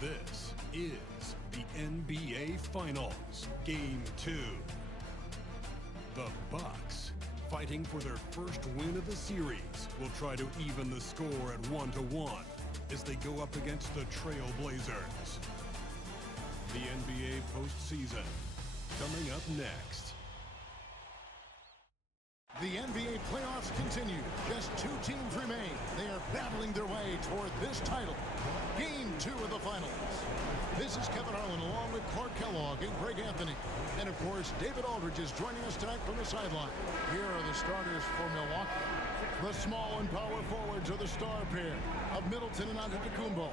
This is the NBA Finals, Game 2. The Bucks, fighting for their first win of the series, will try to even the score at 1-1 as they go up against the Trail Blazers. The NBA postseason, coming up next. The NBA playoffs continue. Just two teams remain. They are battling their way toward this title. Game 2 of the finals. This is Kevin Harlan along with Clark Kellogg and Greg Anthony. And of course, David Aldridge is joining us tonight from the sideline. Here are the starters for Milwaukee. The small and power forwards are the star pair of Middleton and Antetokounmpo.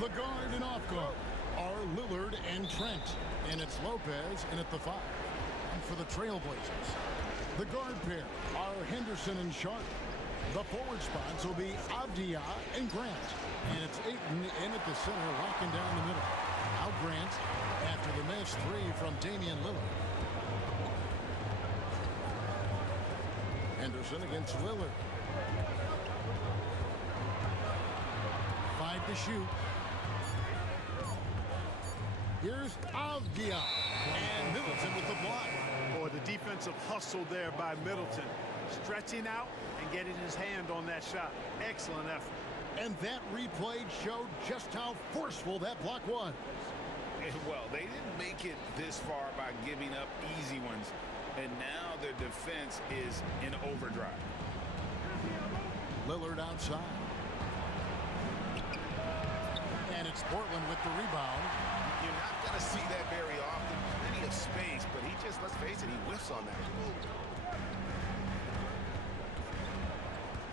The guard and off guard are Lillard and Trent. And it's Lopez in at the 5. And for the Trailblazers, the guard pair are Henderson and Sharp. The forward spots will be Avdia and Grant. And it's Ayton in at the center, locking down the middle. Now Grant after the missed 3 from Damian Lillard. Henderson against Lillard. 5 to shoot. Here's Avdia. And Middleton with the block. Boy, the defensive hustle there by Middleton. Stretching out and getting his hand on that shot. Excellent effort. And that replay showed just how forceful that block was. Well, they didn't make it this far by giving up easy ones. And now their defense is in overdrive. Lillard outside. And it's Portland with the rebound. You're not going to see that very often. Plenty of space, but he just, let's face it, he whiffs on that.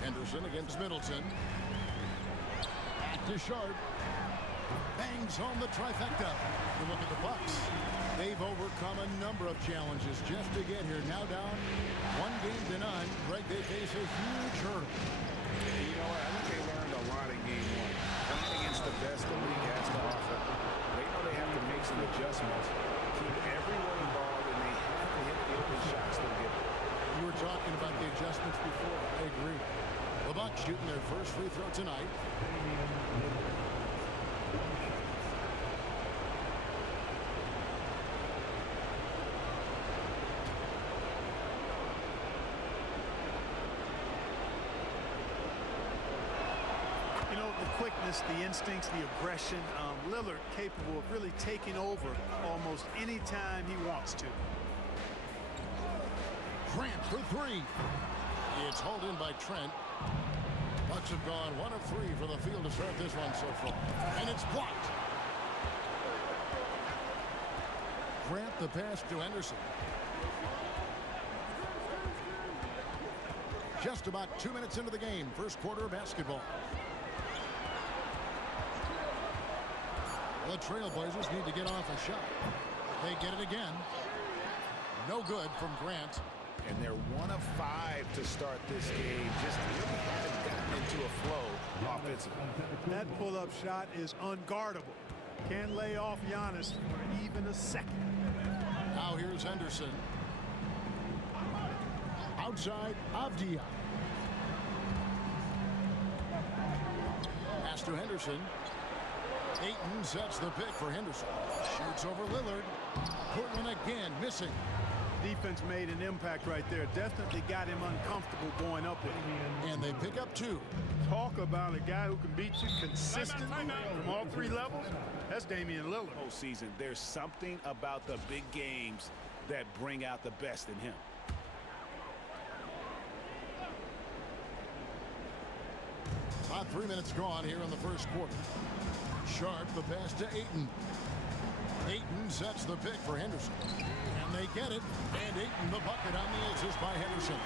Henderson against Middleton. Back to Sharp. Bangs home the trifecta. You look at the Bucks. They've overcome a number of challenges just to get here. Now down 1-0. Greg, they face a huge hurdle. You know what? I think they learned a lot in Game 1. Playing against the best the league has to offer. They know they have to make some adjustments. Keep everyone involved, and they have to hit the open shots they'll get. You were talking about the adjustments before. I agree. The Bucks shooting their first free throw tonight. You know, the quickness, the instincts, the aggression. Lillard capable of really taking over almost any time he wants to. Grant for 3. It's hauled in by Trent. Bucks have gone 1 of 3 for the field to start this one so far. And it's blocked. Grant the pass to Henderson. Just about 2 minutes into the game. First quarter of basketball. The Trailblazers need to get off a shot. They get it again. No good from Grant. And they're 1 of 5 to start this game. Just really haven't gotten into a flow offensively. That pull-up shot is unguardable. Can't lay off Giannis for even a second. Now here's Henderson. Outside, Avdia. Pass to Henderson. Ayton sets the pick for Henderson. Shoots over Lillard. Portland again missing. Defense made an impact right there. Definitely got him uncomfortable going up with him. And they pick up 2. Talk about a guy who can beat you consistently from all 3 levels. That's Damian Lillard. Postseason, there's something about the big games that bring out the best in him. About 3 minutes gone here in the first quarter. Sharp the pass to Ayton. Ayton sets the pick for Henderson. And they get it. And Ayton the bucket on the assist by Henderson.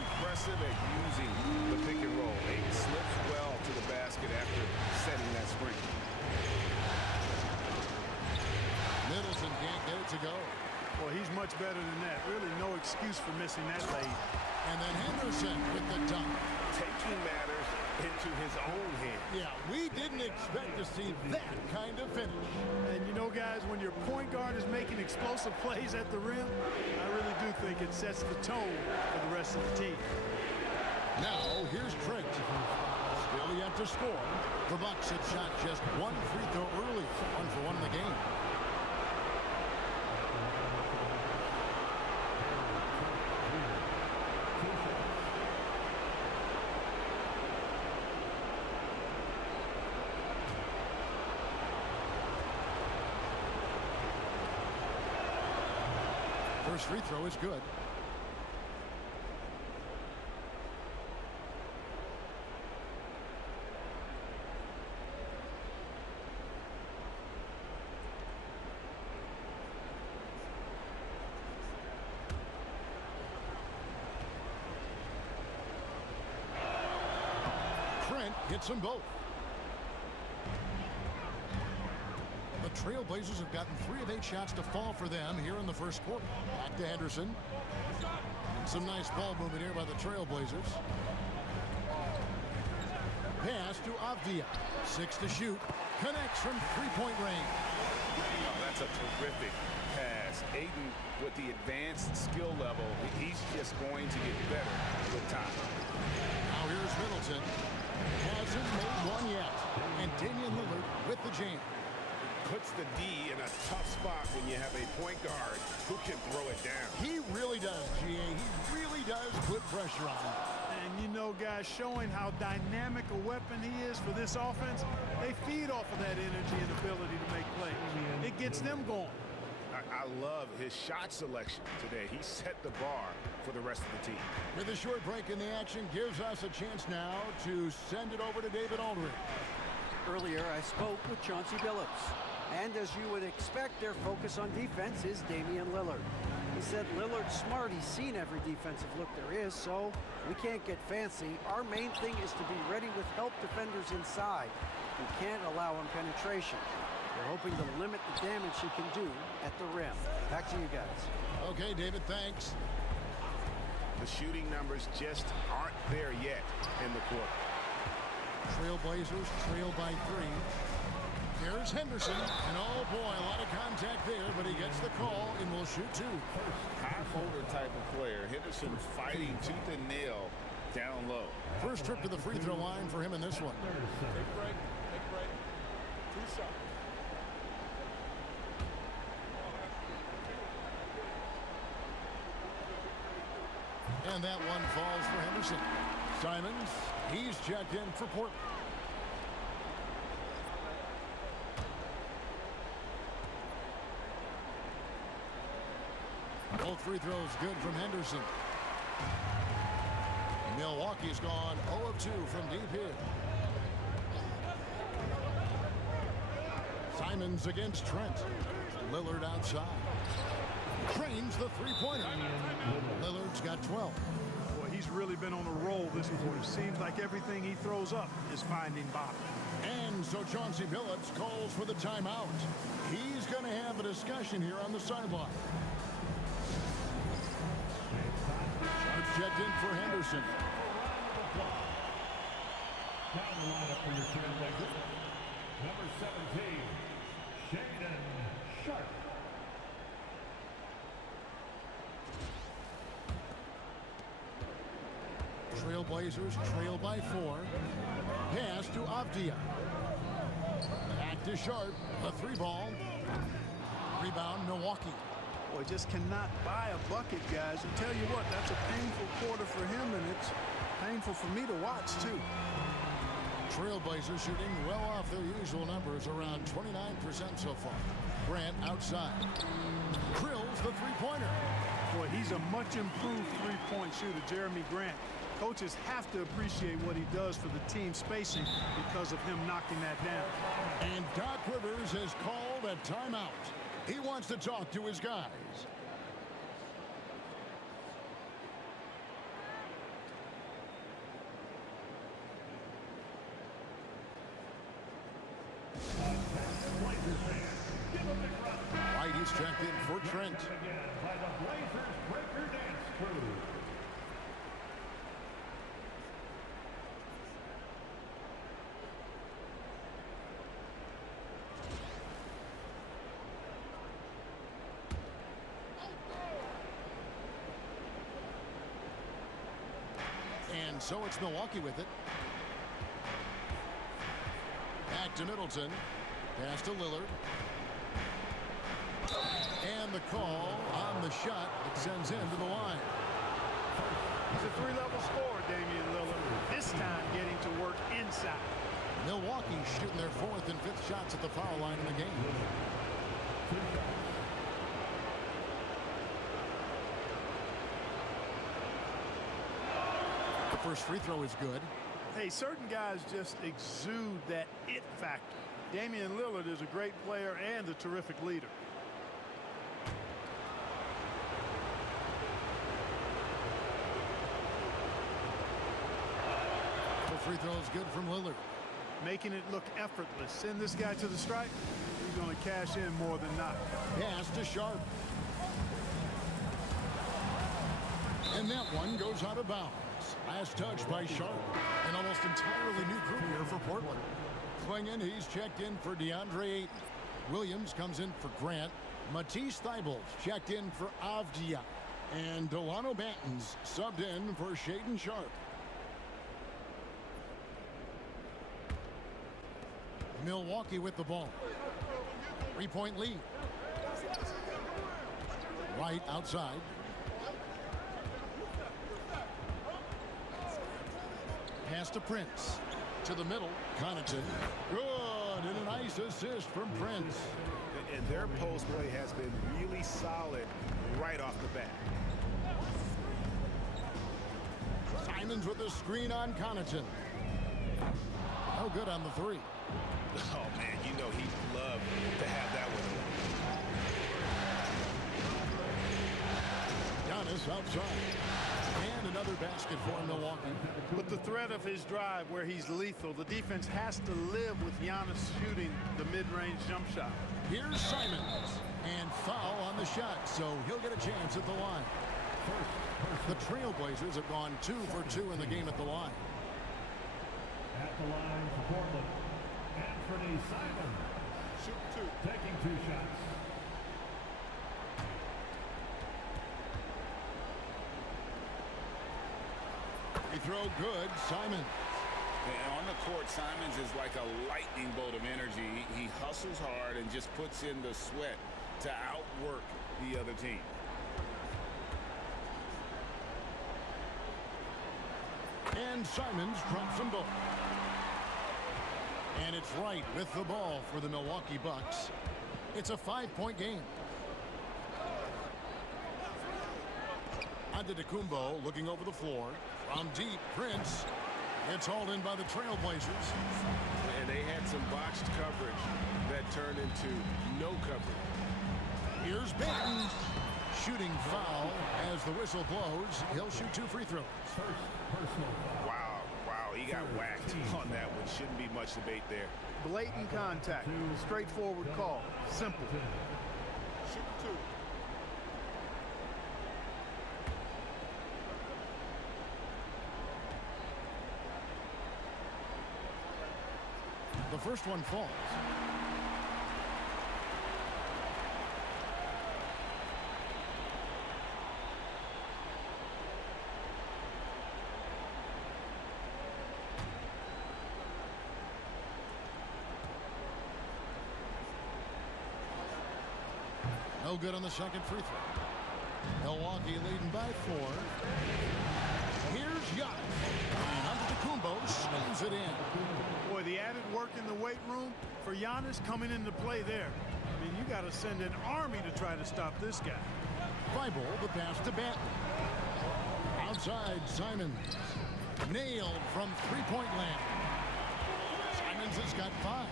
Impressive at using the pick and roll. Ayton slips well to the basket after setting that screen. Middleton can't get it to go. Well, he's much better than that. Really no excuse for missing that lane. And then Henderson with the dunk. Taking matters into his own hand. Yeah, we didn't expect to see that kind of finish. And you know, guys, when your point guard is making explosive plays at the rim, I really do think it sets the tone for the rest of the team. Now, here's Trent. Still yet to to score. The Bucks had shot just one free throw early, 1 for 1 in the game. First free throw is good. Trent hits them both. The Trailblazers have gotten 3 of 8 shots to fall for them here in the first quarter. Back to Henderson. Some nice ball movement here by the Trailblazers. Pass to Avdia. 6 to shoot. Connects from three-point range. Oh, that's a terrific pass. Ayton, with the advanced skill level, he's just going to get better with time. Now here's Middleton. Hasn't made one yet. And Damian Lillard with the jam. Puts the D in a tough spot when you have a point guard who can throw it down. He really does, GA. He really does put pressure on him. And you know, guys, showing how dynamic a weapon he is for this offense, they feed off of that energy and ability to make plays. It gets them going. I love his shot selection today. He set the bar for the rest of the team. With a short break in the action gives us a chance now to send it over to David Aldridge. Earlier, I spoke with Chauncey Billups. And as you would expect, their focus on defense is Damian Lillard. He said Lillard's smart. He's seen every defensive look there is, so we can't get fancy. Our main thing is to be ready with help defenders inside. We can't allow him penetration. We're hoping to limit the damage he can do at the rim. Back to you guys. Okay, David, thanks. The shooting numbers just aren't there yet in the quarter. Trailblazers trail by 3. Here's Henderson, and oh boy, a lot of contact there, but he gets the call and will shoot 2. Half-holder type of player. Henderson fighting tooth and nail down low. First trip to the free throw line for him in this one. Take a break. Take a break. 2 shots. And that one falls for Henderson. Simons, he's checked in for Portland. Both free throws good from Henderson. Milwaukee's gone 0 of 2 from deep here. Simons against Trent. Lillard outside. Trains the three-pointer. Lillard's got 12. Boy, he's really been on a roll this quarter. Seems like everything he throws up is finding bottom. And so Chauncey Billups calls for the timeout. He's going to have a discussion here on the sideline. Sharps checked in for Henderson. Down the lineup for your Trailblazers, number 17, Shaedon Sharpe. Trailblazers trail by 4. Pass to Avdia. Back to Sharpe. A 3-ball. Rebound, Milwaukee. Boy, just cannot buy a bucket, guys. I tell you what, that's a painful quarter for him, and it's painful for me to watch, too. Trailblazers shooting well off their usual numbers, around 29% so far. Grant outside. Drills the three-pointer. Boy, he's a much improved three-point shooter, Jeremy Grant. Coaches have to appreciate what he does for the team spacing because of him knocking that down. And Doc Rivers has called a timeout. He wants to talk to his guys. White is checked in for Trent. By the Blazers Breaker Dance Crew. And so it's Milwaukee with it. Back to Middleton. Pass to Lillard. And the call on the shot that sends him to the line. He's a three-level scorer, Damian Lillard. This time getting to work inside. Milwaukee shooting their 4th and 5th shots at the foul line in the game. The first free throw is good. Hey, certain guys just exude that it factor. Damian Lillard is a great player and a terrific leader. The free throw is good from Lillard. Making it look effortless. Send this guy to the stripe. He's going to cash in more than not. Pass to Sharp. And that one goes out of bounds. Last touch by Sharp. An almost entirely new group here for Portland. Clingan, he's checked in for DeAndre Ayton. Williams comes in for Grant. Matisse Thybulle checked in for Avdia. And Delano Banton's subbed in for Shaedon Sharp. Milwaukee with the ball. 3-point lead. White outside. Pass to Prince. To the middle. Connaughton. Good. And a nice assist from Prince. And their post play has been really solid right off the bat. Simons with a screen on Connaughton. No good on the three. Oh, man, you know he'd love to have that one. Giannis outside. And another basket for Milwaukee. With the threat of his drive where he's lethal, the defense has to live with Giannis shooting the mid-range jump shot. Here's Simons. And foul on the shot, so he'll get a chance at the line. The Trailblazers have gone 2 for 2 in the game at the line. At the line for Portland, Anthony Simons. Taking 2 shots. Free throw good. Simons. And on the court, Simons is like a lightning bolt of energy. He hustles hard and just puts in the sweat to outwork the other team. And Simons drops them both. And it's right with the ball for the Milwaukee Bucks. It's a 5-point game. Antetokounmpo looking over the floor. From deep, Prince. It's hauled in by the Trailblazers. And they had some botched coverage that turned into no coverage. Here's Banton. Shooting foul as the whistle blows. He'll shoot 2 free throws. First personal foul. Wow, he got whacked on that one. Shouldn't be much debate there. Blatant contact. Straightforward call. Simple. Shoot 2. The first one falls. No good on the second free throw. Milwaukee leading by 4. Here's Giannis. And Antetokounmpo slams it in. Boy, the added work in the weight room for Giannis coming into play there. I mean, you got to send an army to try to stop this guy. Thybulle, the pass to Banton. Outside, Simons. Nailed from 3-point land. Simons has got 5.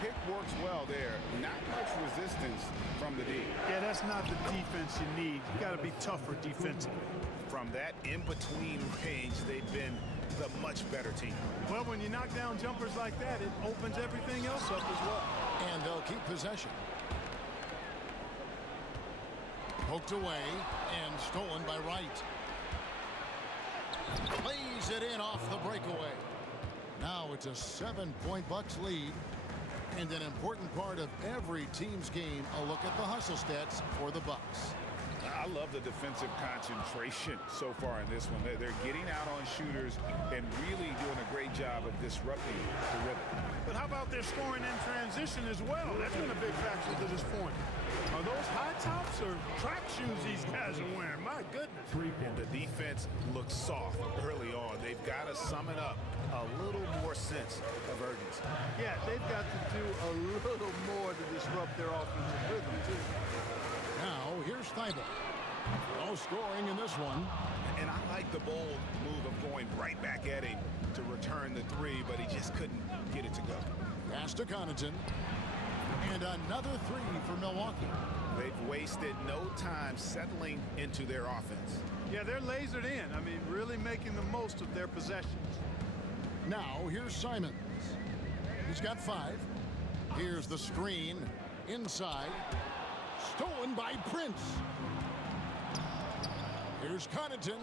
Pick works well there. Not much resistance from the D. Yeah, that's not the defense you need. You got to be tougher defensively. From that in-between range, they've been the much better team. Well, when you knock down jumpers like that, it opens everything else up as well. And they'll keep possession. Poked away and stolen by Wright. Lays it in off the breakaway. Now it's a 7-point Bucks lead. And an important part of every team's game, a look at the hustle stats for the Bucks. I love the defensive concentration so far in this one. They're getting out on shooters and really doing a great job of disrupting the rhythm. But how about their scoring in transition as well? That's been a big factor to this point. Are those high tops or track shoes these guys are wearing? My goodness. And the defense looks soft early on. They've got to summon up a little more sense of urgency. Yeah, they've got to do a little more to disrupt their offensive rhythm, too. Now, here's Thibault. No scoring in this one. And I like the bold move of going right back at him to return the three, but he just couldn't get it to go. Pass to Connaughton. And another three for Milwaukee. They've wasted no time settling into their offense. Yeah, they're lasered in. I mean, really making the most of their possessions. Now, here's Simons. He's got 5. Here's the screen. Inside. Stolen by Prince. Here's Connaughton.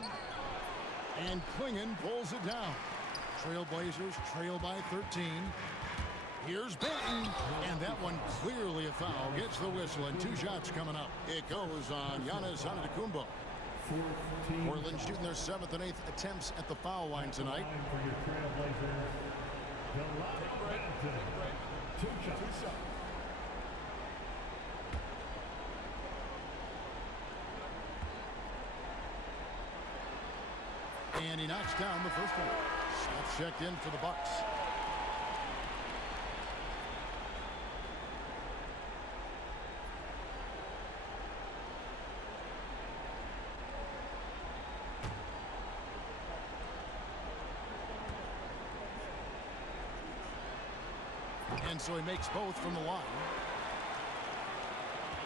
And Klingon pulls it down. Trailblazers trail by 13. Here's Benton. And that one clearly a foul. Gets the whistle and 2 shots coming up. It goes on Giannis Antetokounmpo. Portland shooting their 7th and 8th attempts at the foul line tonight. For your Trailblazers, Delon Benton. 2 shots. And he knocks down the first one. Smith checked in for the Bucks. And so he makes both from the line.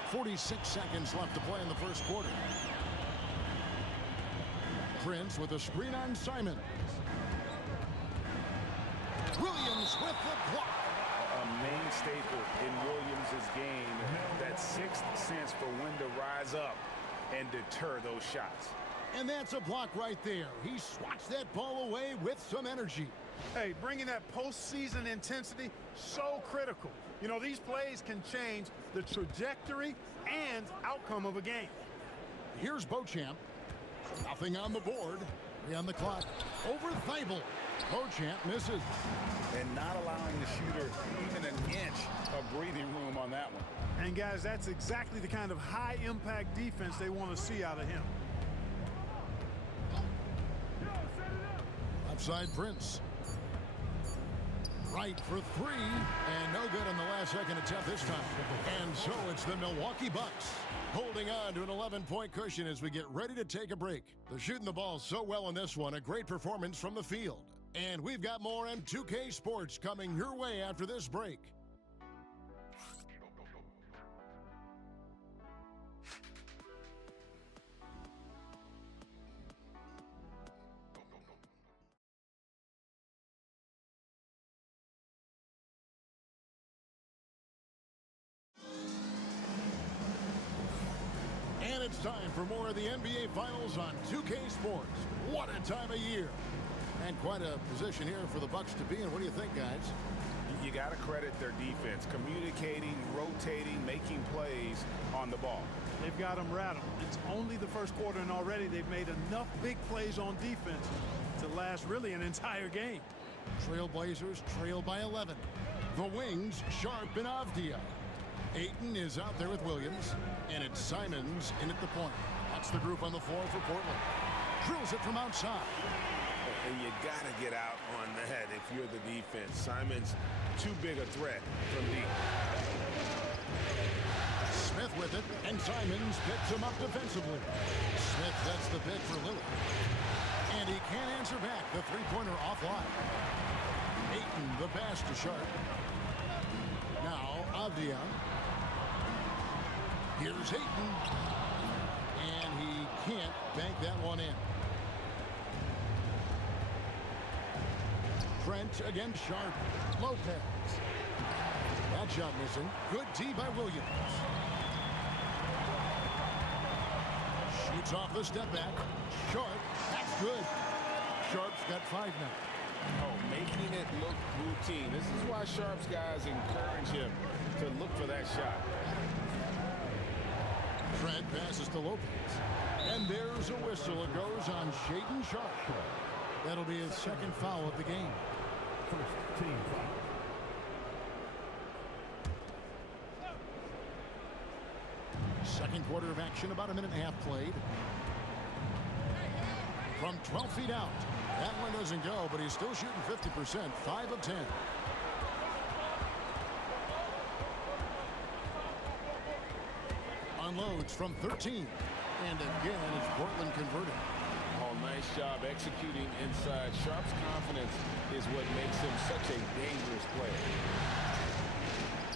46 seconds left to play in the first quarter. Prince with a screen on Simons. Williams with the block. A main staple in Williams' game, that 6th sense for when to rise up and deter those shots. And that's a block right there. He swats that ball away with some energy. Hey, bringing that postseason intensity, so critical. You know, these plays can change the trajectory and outcome of a game. Here's Beauchamp. Nothing on the board. 3 on the clock. Over Thibault. Beauchamp misses. And not allowing the shooter even an inch of breathing room on that one. And guys, that's exactly the kind of high-impact defense they want to see out of him. Upside Prince. Right for 3. And no good on the last second attempt this time. And so it's the Milwaukee Bucks holding on to an 11-point cushion as we get ready to take a break. They're shooting the ball so well in this one. A great performance from the field. And we've got more M2K Sports coming your way after this break. And it's time for more of the NBA Finals on 2K Sports. What a time of year. And quite a position here for the Bucks to be in. What do you think, guys? You got to credit their defense, communicating, rotating, making plays on the ball. They've got them rattled. It's only the first quarter, and already they've made enough big plays on defense to last really an entire game. Trailblazers trail by 11. The wings, Sharp and Avdia. Ayton is out there with Williams, and it's Simons in at the point. That's the group on the floor for Portland. Drills it from outside. And you got to get out on that if you're the defense. Simons, too big a threat from deep. Smith with it, and Simons picks him up defensively. Smith sets the pick for Lillard. And he can't answer back. The three-pointer offline. Ayton, the pass to Sharp. Now, Avdia. Here's Ayton. And he can't bank that one in. Trent against Sharp. Lopez. That shot missing. Good D by Williams. Shoots off the step back. Sharp. That's good. Sharp's got 5 now. Oh, making it look routine. This is why Sharp's guys encourage him to look for that shot. Trent passes to Lopez. And there's a whistle. It goes on Shaedon Sharpe. That'll be his second foul of the game. First team foul. Second quarter of action, about a minute and a half played. From 12 feet out. That one doesn't go, but he's still shooting 50%, 5 of 10. Unloads from 13. And again, it's Portland converted. Oh, nice job executing inside. Sharpe's confidence is what makes him such a dangerous player.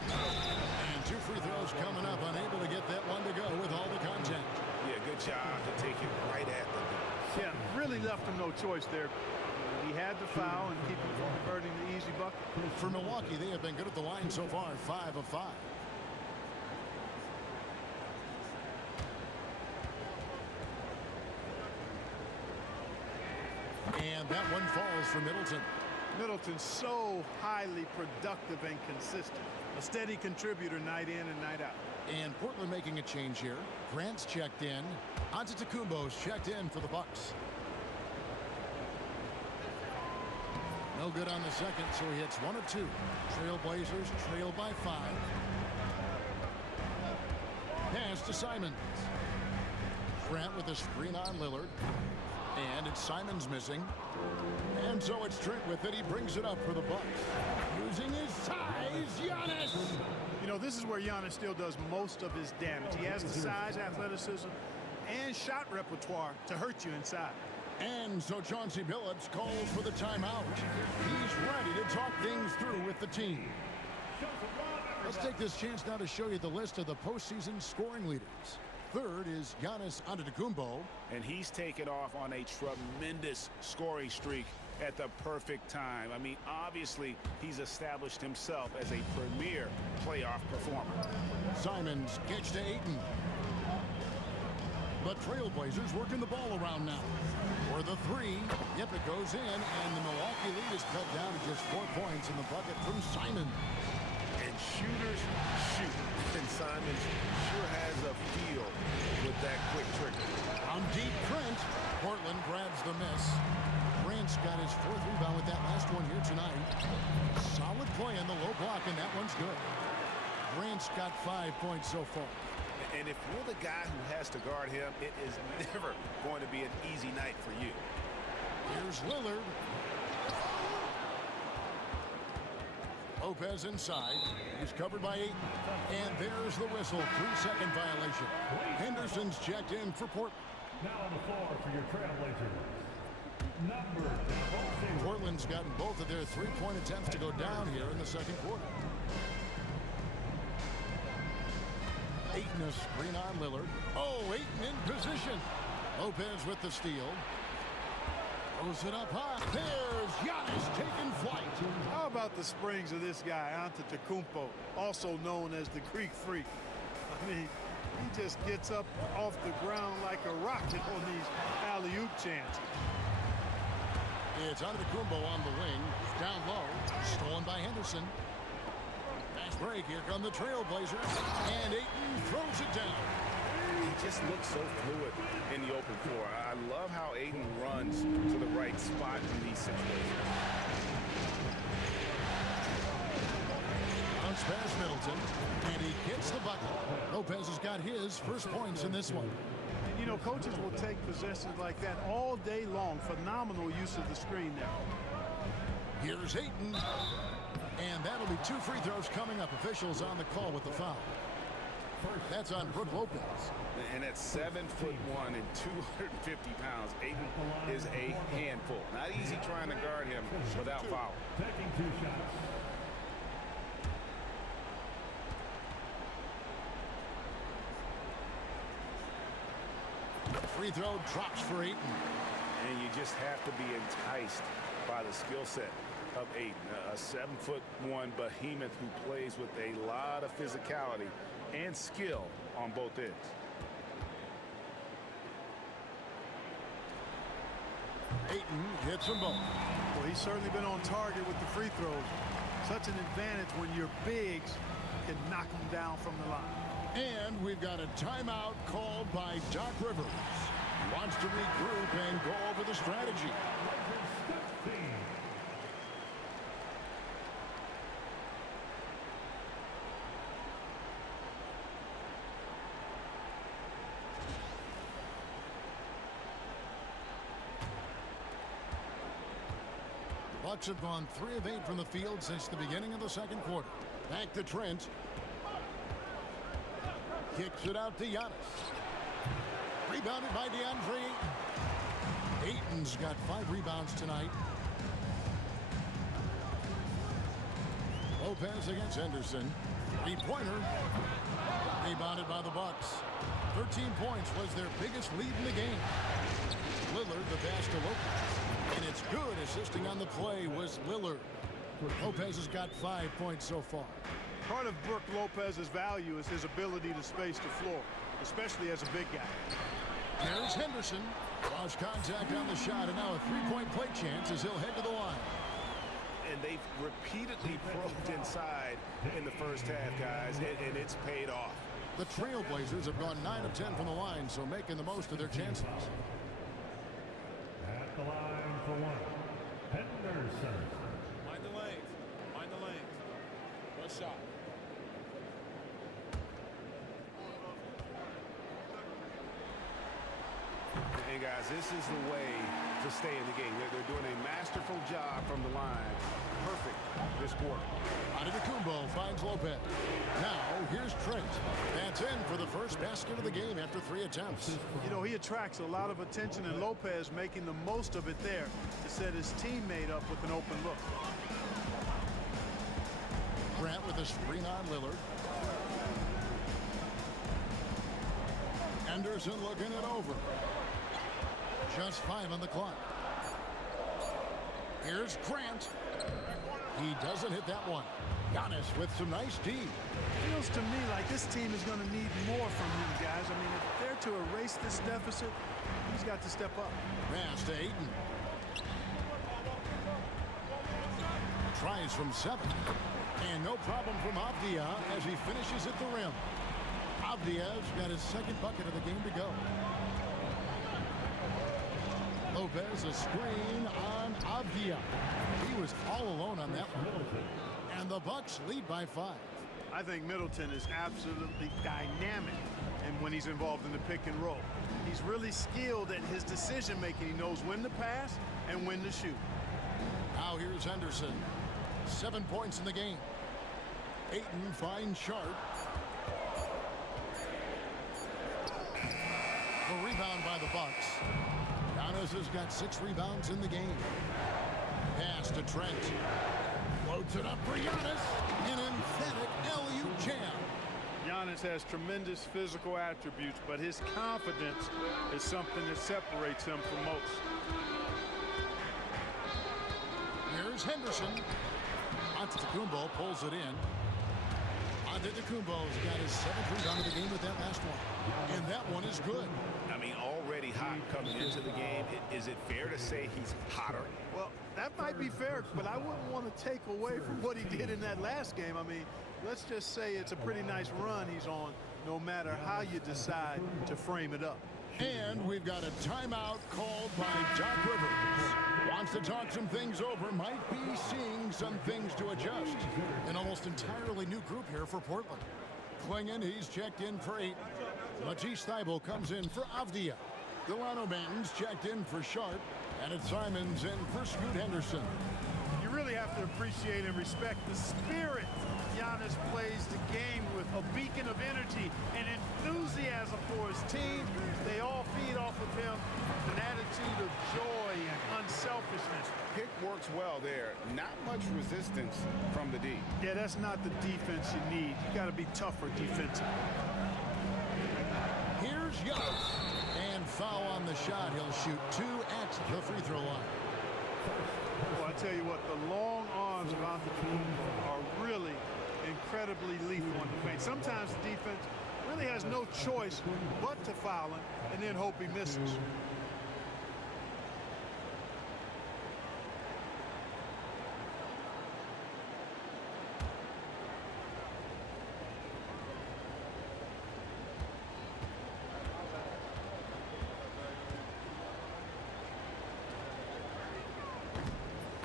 And 2 free throws coming up, unable to get that one to go with all the contact. Yeah, good job to take it right at the net. Yeah, really left him no choice there. He had to foul and keep him from converting the easy bucket. For Milwaukee, they have been good at the line so far, 5 of 5. And that one falls for Middleton. Middleton's so highly productive and consistent. A steady contributor night in and night out. And Portland making a change here. Grant's checked in. Antetokounmpo's checked in for the Bucks. No good on the second, so he hits 1 of 2. Trailblazers trail by 5. Pass to Simons. Grant with a screen on Lillard. And it's Simons missing. And so it's Trent with it. He brings it up for the Bucks. Using his size, Giannis. You know, this is where Giannis still does most of his damage. He has the size, athleticism, and shot repertoire to hurt you inside. And so Chauncey Billups calls for the timeout. He's ready to talk things through with the team. Let's take this chance now to show you the list of the postseason scoring leaders. Third is Giannis Antetokounmpo. And he's taken off on a tremendous scoring streak at the perfect time. I mean, obviously, he's established himself as a premier playoff performer. Simons gets to Ayton. But Trailblazers working the ball around now. For the 3, yep, it goes in, and the Milwaukee lead is cut down to just 4 points in the bucket from Simons. And shooters shoot. And Simons sure has a feel with that quick trigger. On deep, Trent. Portland grabs the miss. Grant's got his 4th rebound with that last one here tonight. Solid play on the low block, and that one's good. Grant's got 5 points so far. And if you're the guy who has to guard him, it is never going to be an easy night for you. Here's Lillard. Lopez inside. He's covered by 8. And there's the whistle. 3-second violation. Henderson's checked in for Portland. Now on the floor for your Trailblazers. Number 14. Portland's gotten both of their 3-point attempts to go down here in the second quarter. Ayton a screen on Lillard. Oh, Ayton in position. Lopez with the steal. Throws it up high. There's Giannis taking flight. How about the springs of this guy, Antetokounmpo, also known as the Greek Freak? I mean, he just gets up off the ground like a rocket on these alley-oop chances. It's Antetokounmpo on the wing. Down low. Stolen by Henderson. Fast break. Here come the Trailblazers. And Ayton throws it down. He just looks so fluid in the open floor. I love how Ayton runs to the right spot in these situations. Bounce pass Middleton. And he gets the bucket. Lopez has got his first points in this one. And, you know, coaches will take possessions like that all day long. Phenomenal use of the screen there. Here's Ayton. And that'll be 2 free throws coming up. Officials on the call with the foul. That's on Brook Lopez. And at 7'1" and 250 pounds, Ayton is a handful. Not easy trying to guard him without foul. Taking 2 shots. Free throw drops for Ayton. And you just have to be enticed by the skill set of Ayton. A 7'1" behemoth who plays with a lot of physicality and skill on both ends. Ayton hits them both. Well, he's certainly been on target with the free throws. Such an advantage when your bigs can knock them down from the line. And we've got a timeout called by Doc Rivers. He wants to regroup and go over the strategy. Bucks have gone 3 of 8 from the field since the beginning of the second quarter. Back to Trent. Kicks it out to Giannis. Rebounded by DeAndre Ayton. Ayton's got 5 rebounds tonight. Lopez against Henderson. 3-pointer. Rebounded by the Bucks. 13 points was their biggest lead in the game. Lillard, the pass to Lopez. And it's good. Assisting on the play was Lillard. Lopez has got 5 points so far. Part of Brook Lopez's value is his ability to space the floor, especially as a big guy. Here's Henderson. Lost contact on the shot, and now a 3-point play chance as he'll head to the line. And they've repeatedly probed inside in the first half, guys, and it's paid off. The Trailblazers have gone 9 of 10 from the line, so making the most of their chances. At the line for one, Henderson. Mind the lanes. Mind the lanes. One shot. And guys, this is the way to stay in the game. They're doing a masterful job from the line. Perfect this quarter. Antetokounmpo finds Lopez. Now, here's Trent. That's in for the first basket of the game after 3 attempts. You know, he attracts a lot of attention, and Lopez making the most of it there to set his teammate up with an open look. Grant with a screen on Lillard. Anderson looking it over. Just 5 on the clock. Here's Grant. He doesn't hit that one. Giannis with some nice D. Feels to me like this team is going to need more from him, guys. I mean, if they're to erase this deficit, he's got to step up. Pass to Ayton. Tries from 7. And no problem from Avdia as he finishes at the rim. Avdia's got his second bucket of the game to go. Lopez, a screen on Avdia. He was all alone on that one. And the Bucks lead by 5. I think Middleton is absolutely dynamic and when he's involved in the pick and roll. He's really skilled at his decision making. He knows when to pass and when to shoot. Now here's Henderson. 7 points in the game. Ayton finds Sharp. The rebound by the Bucks. Giannis has got 6 rebounds in the game. Pass to Trent. Floats it up for Giannis. An emphatic alley-oop jam. Giannis has tremendous physical attributes, but his confidence is something that separates him from most. Here's Henderson. Antetokounmpo pulls it in. Antetokounmpo's got his 7th rebound of the game with that last one. And that one is good. I mean, already hot coming into the game. Is it fair to say he's hotter? Well, that might be fair, but I wouldn't want to take away from what he did in that last game. I mean, let's just say it's a pretty nice run he's on, no matter how you decide to frame it up. And we've got a timeout called by Doc Rivers. Wants to talk some things over, might be seeing some things to adjust. An almost entirely new group here for Portland. Klingon, he's checked in for 8. Matisse Thybulle comes in for Avdia. Delano Banton's checked in for Sharp. And it's Simons in for Scoot Henderson. You really have to appreciate and respect the spirit Giannis plays the game with. A beacon of energy and enthusiasm for his team. They all feed off of him. An attitude of joy and unselfishness. Pick works well there. Not much resistance from the D. Yeah, that's not the defense you need. You got to be tougher defensively. Here's Giannis. And foul on the shot. He'll shoot 2 at the free throw line. Well, I tell you what, the long arms of Antetokounmpo are really incredibly lethal in the paint. Sometimes the defense really has no choice but to foul him and then hope he misses.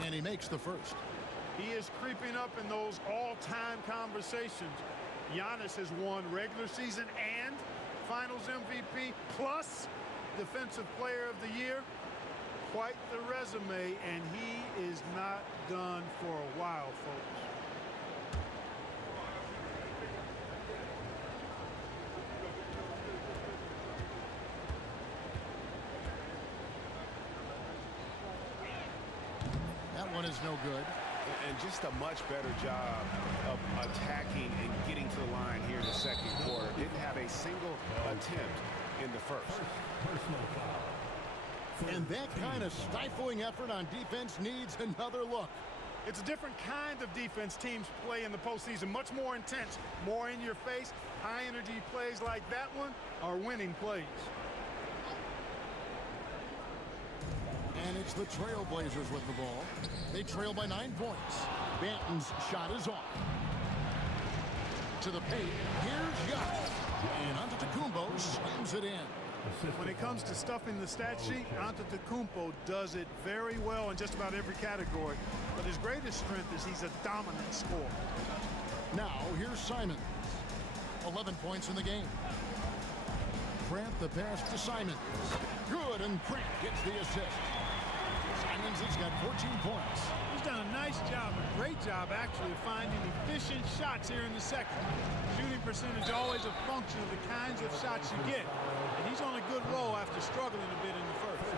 And he makes the first. He is creeping up in those all-time conversations. Giannis has won regular season and Finals MVP plus Defensive Player of the Year. Quite the resume, and he is not done for a while, folks. That one is no good. And just a much better job of attacking and getting to the line here in the second quarter. Didn't have a single attempt in the first. Personal foul. And that kind of stifling effort on defense needs another look. It's a different kind of defense teams play in the postseason. Much more intense, more in your face. High energy plays like that one are winning plays. And it's the Trailblazers with the ball. They trail by 9 points. Banton's shot is off. To the paint. Here's Giannis. And Antetokounmpo slams it in. When it comes to stuffing the stat sheet, Antetokounmpo does it very well in just about every category. But his greatest strength is he's a dominant scorer. Now, here's Simons. 11 points in the game. Grant the pass to Simons. Good, and Grant gets the assist. Simons has got 14 points. He's done a nice job, a great job actually, of finding efficient shots here in the second. Shooting percentage always a function of the kinds of shots you get. And he's on a good roll after struggling a bit in the first.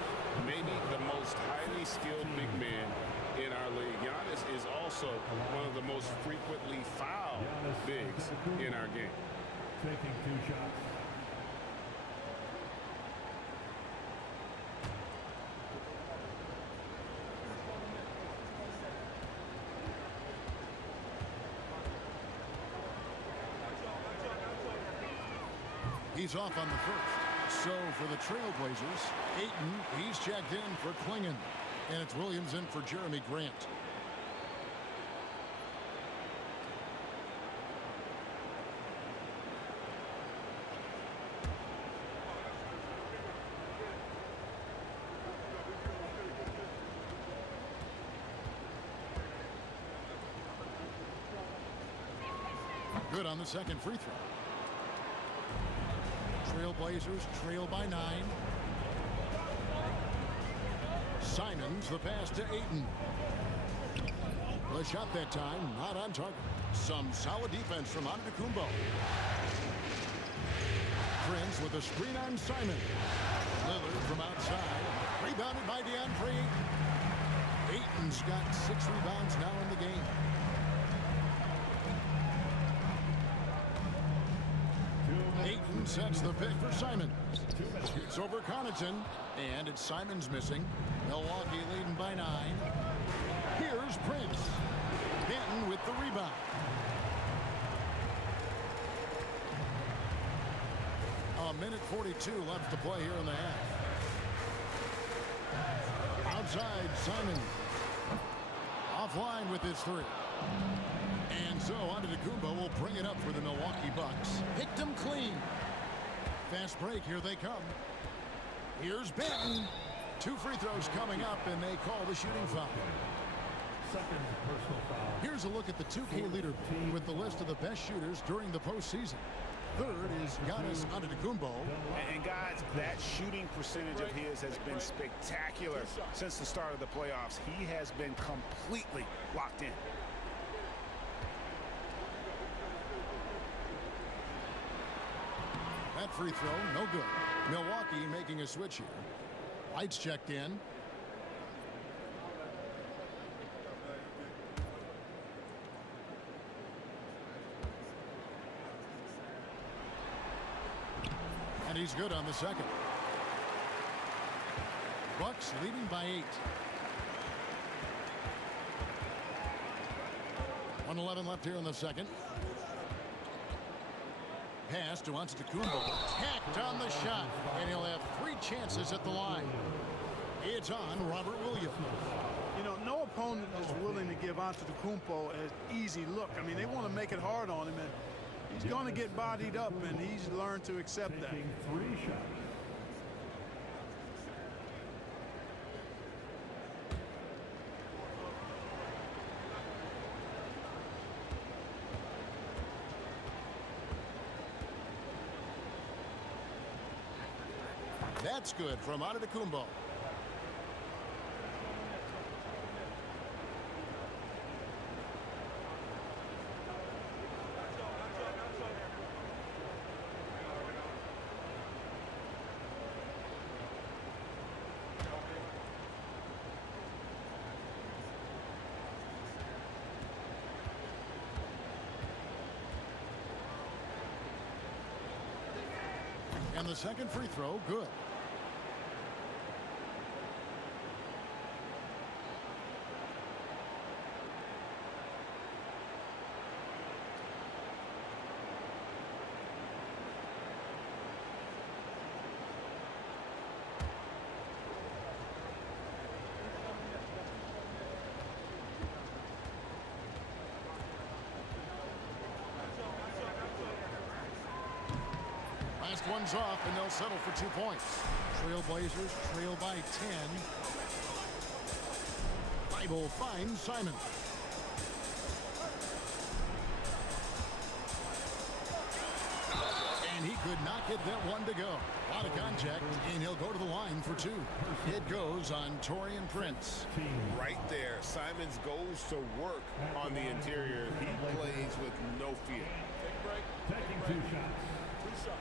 Maybe the most highly skilled big man in our league. Giannis is also one of the most frequently fouled bigs in our game. Taking 2 shots. He's off on the first. So for the Trailblazers, Ayton, he's checked in for Klingon. And it's Williams in for Jeremy Grant. Good on the second free throw. Trailblazers trail by 9. Simons, the pass to Ayton. The shot that time, not on target. Some solid defense from Antetokounmpo. Prince with a screen on Simon. Lillard from outside. Rebounded by DeAndre Ayton. Ayton's got 6 rebounds now in the game. Ayton sets the pick for Simons. Shoots over Connaughton, and it's Simons missing. Milwaukee leading by 9. Here's Prince. Benton with the rebound. A minute 42 left to play here in the half. Outside, Simon. Offline with his 3. And so Antetokounmpo will bring it up for the Milwaukee Bucks. Picked them clean. Fast break, here they come. Here's Benton. 2 free throws coming up, and they call the shooting foul. Second personal foul. Here's a look at the 2K leaderboard with the list of the best shooters during the postseason. Third is Giannis Antetokounmpo. And guys, that shooting percentage of his has been spectacular since the start of the playoffs. He has been completely locked in. That free throw, no good. Milwaukee making a switch here. Lights checked in. And he's good on the second. Bucks leading by 8. 1:11 left here in the second. Pass to Antetokounmpo. Hacked on the shot. And he'll have 3 chances at the line. It's on Robert Williams. You know, no opponent is willing to give Antetokounmpo an easy look. I mean, they want to make it hard on him, and he's going to get bodied up, and he's learned to accept that. Taking 3 shots. That's good from Antetokounmpo. And the second free throw, good. Last one's off, and they'll settle for 2 points. Trailblazers trail by 10. Thibault finds Simon. And he could not get that one to go. A lot of contact, and he'll go to the line for 2. It goes on Taurean Prince. Right there, Simons goes to work on the interior. He plays with no fear. Take a break. Taking 2 shots. 2 shots.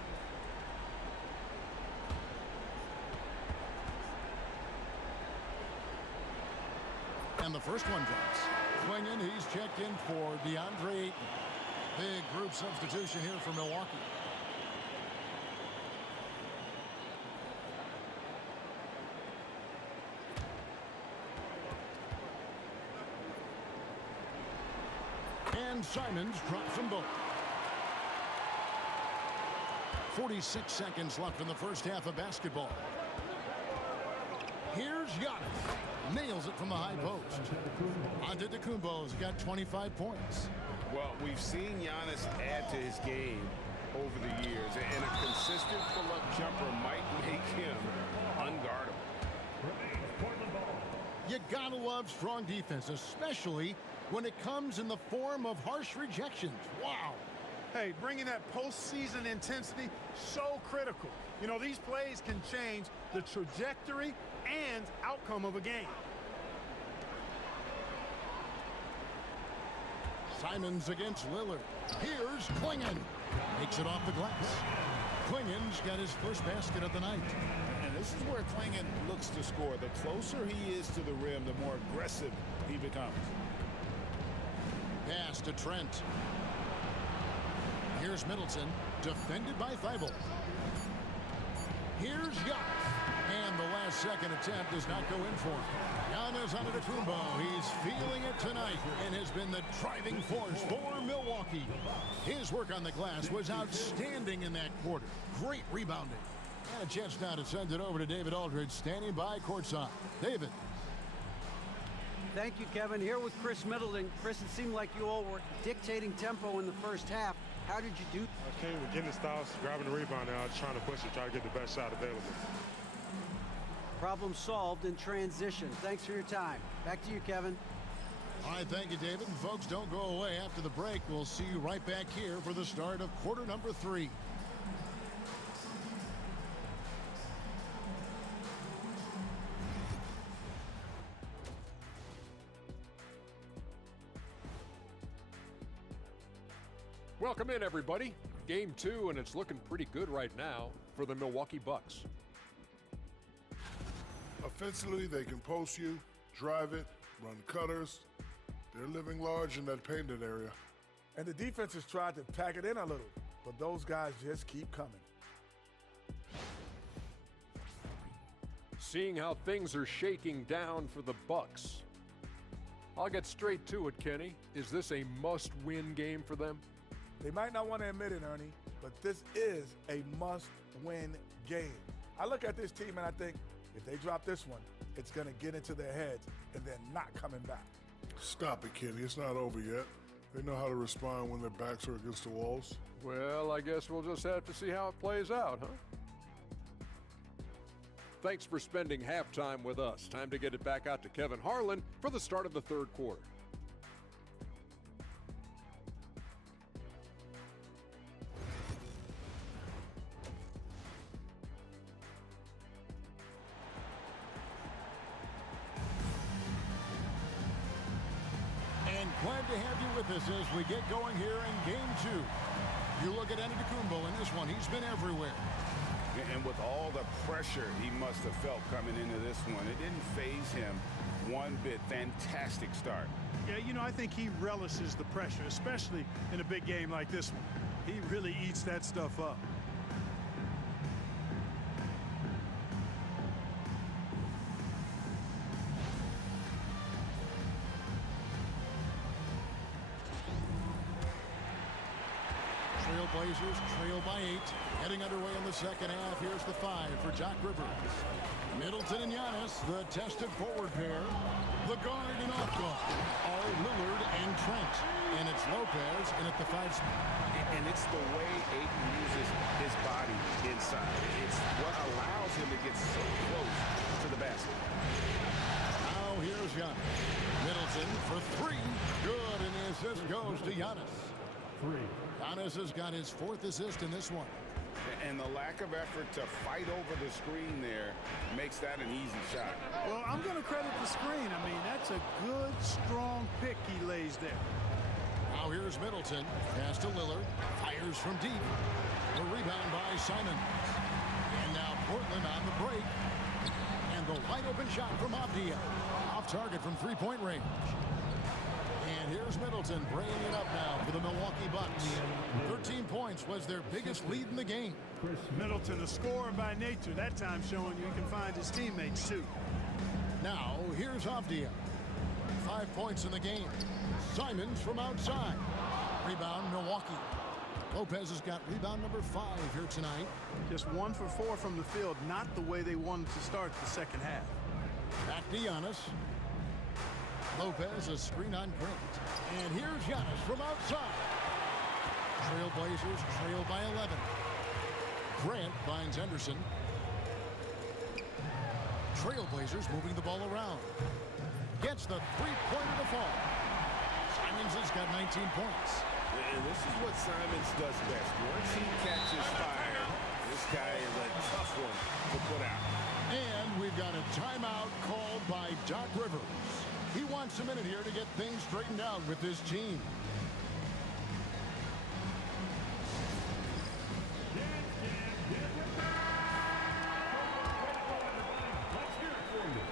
And the first one drops. Klingon, he's checked in for DeAndre Ayton. Big group substitution here for Milwaukee. And Simons drops them both. 46 seconds left in the first half of basketball. Here's Giannis. Nails it from the high post. Antetokounmpo's got 25 points. Well, we've seen Giannis add to his game over the years, and a consistent pull-up jumper might make him unguardable. Remains Portland ball. You gotta love strong defense, especially when it comes in the form of harsh rejections. Wow. Hey, bringing that postseason intensity, so critical. You know, these plays can change the trajectory and outcome of a game. Simons against Lillard. Here's Klingon. Makes it off the glass. Klingon's got his first basket of the night. And this is where Klingon looks to score. The closer he is to the rim, the more aggressive he becomes. Pass to Trent. Here's Middleton, defended by Thibault. Here's Giannis. And the last second attempt does not go in for him. Giannis Antetokounmpo, he's feeling it tonight and has been the driving force for Milwaukee. His work on the glass was outstanding in that quarter. Great rebounding. And a chance now to send it over to David Aldridge, standing by courtside. David. Thank you, Kevin. Here with Chris Middleton. Chris, it seemed like you all were dictating tempo in the first half. How did you do? I came with getting the styles, grabbing the rebound, and I was trying to push it, try to get the best shot available. Problem solved in transition. Thanks for your time. Back to you, Kevin. All right, thank you, David. And folks, don't go away after the break. We'll see you right back here for the start of quarter number 3. Welcome in, everybody. Game 2, and it's looking pretty good right now for the Milwaukee Bucks. Offensively, they can post you, drive it, run cutters. They're living large in that painted area. And the defense has tried to pack it in a little, but those guys just keep coming. Seeing how things are shaking down for the Bucks. I'll get straight to it, Kenny. Is this a must-win game for them? They might not want to admit it, Ernie, but this is a must-win game. I look at this team and I think, if they drop this one, it's going to get into their heads and then not coming back. Stop it, Kenny. It's not over yet. They know how to respond when their backs are against the walls. Well, I guess we'll just have to see how it plays out, huh? Thanks for spending halftime with us. Time to get it back out to Kevin Harlan for the start of the third quarter. with us as we get going here in game 2. You look at Antetokounmpo in this one. He's been everywhere. And with all the pressure he must have felt coming into this one, it didn't faze him one bit. Fantastic start. Yeah, you know, I think he relishes the pressure, especially in a big game like this one. He really eats that stuff up. Trailblazers trail by 8. Heading underway in the second half. Here's the 5 for Doc Rivers. Middleton and Giannis, the tested forward pair. The guard and off guard are Lillard and Trent. And it's Lopez in at the 5 spot. And it's the way Ayton uses his body inside. It's what allows him to get so close to the basket. Now here's Giannis. Middleton for 3. Good, and the assist goes to Giannis. 3. Giannis has got his 4th assist in this one. And the lack of effort to fight over the screen there makes that an easy shot. Well, I'm going to credit the screen. I mean, that's a good, strong pick he lays there. Now here's Middleton. Pass to Lillard. Fires from deep. The rebound by Simons. And now Portland on the break. And the wide open shot from Avdija. Off target from 3-point range. And here's Middleton bringing it up now for the Milwaukee Bucks. 13 points was their biggest lead in the game. Middleton, a scorer by nature, that time showing you he can find his teammates too. Now here's Avdija. 5 points in the game. Simons from outside. Rebound Milwaukee. Lopez has got rebound number 5 here tonight. Just 1 for 4 from the field, not the way they wanted to start the second half. Back to Giannis. Lopez, a screen on Grant. And here's Giannis from outside. Trailblazers trail by 11. Grant finds Henderson. Trailblazers moving the ball around. Gets the 3-pointer to fall. Simons has got 19 points. And this is what Simons does best. Once he catches fire, this guy is a tough one to put out. And we've got a timeout called by Doc Rivers. He wants a minute here to get things straightened out with his team. Let's hear it for you.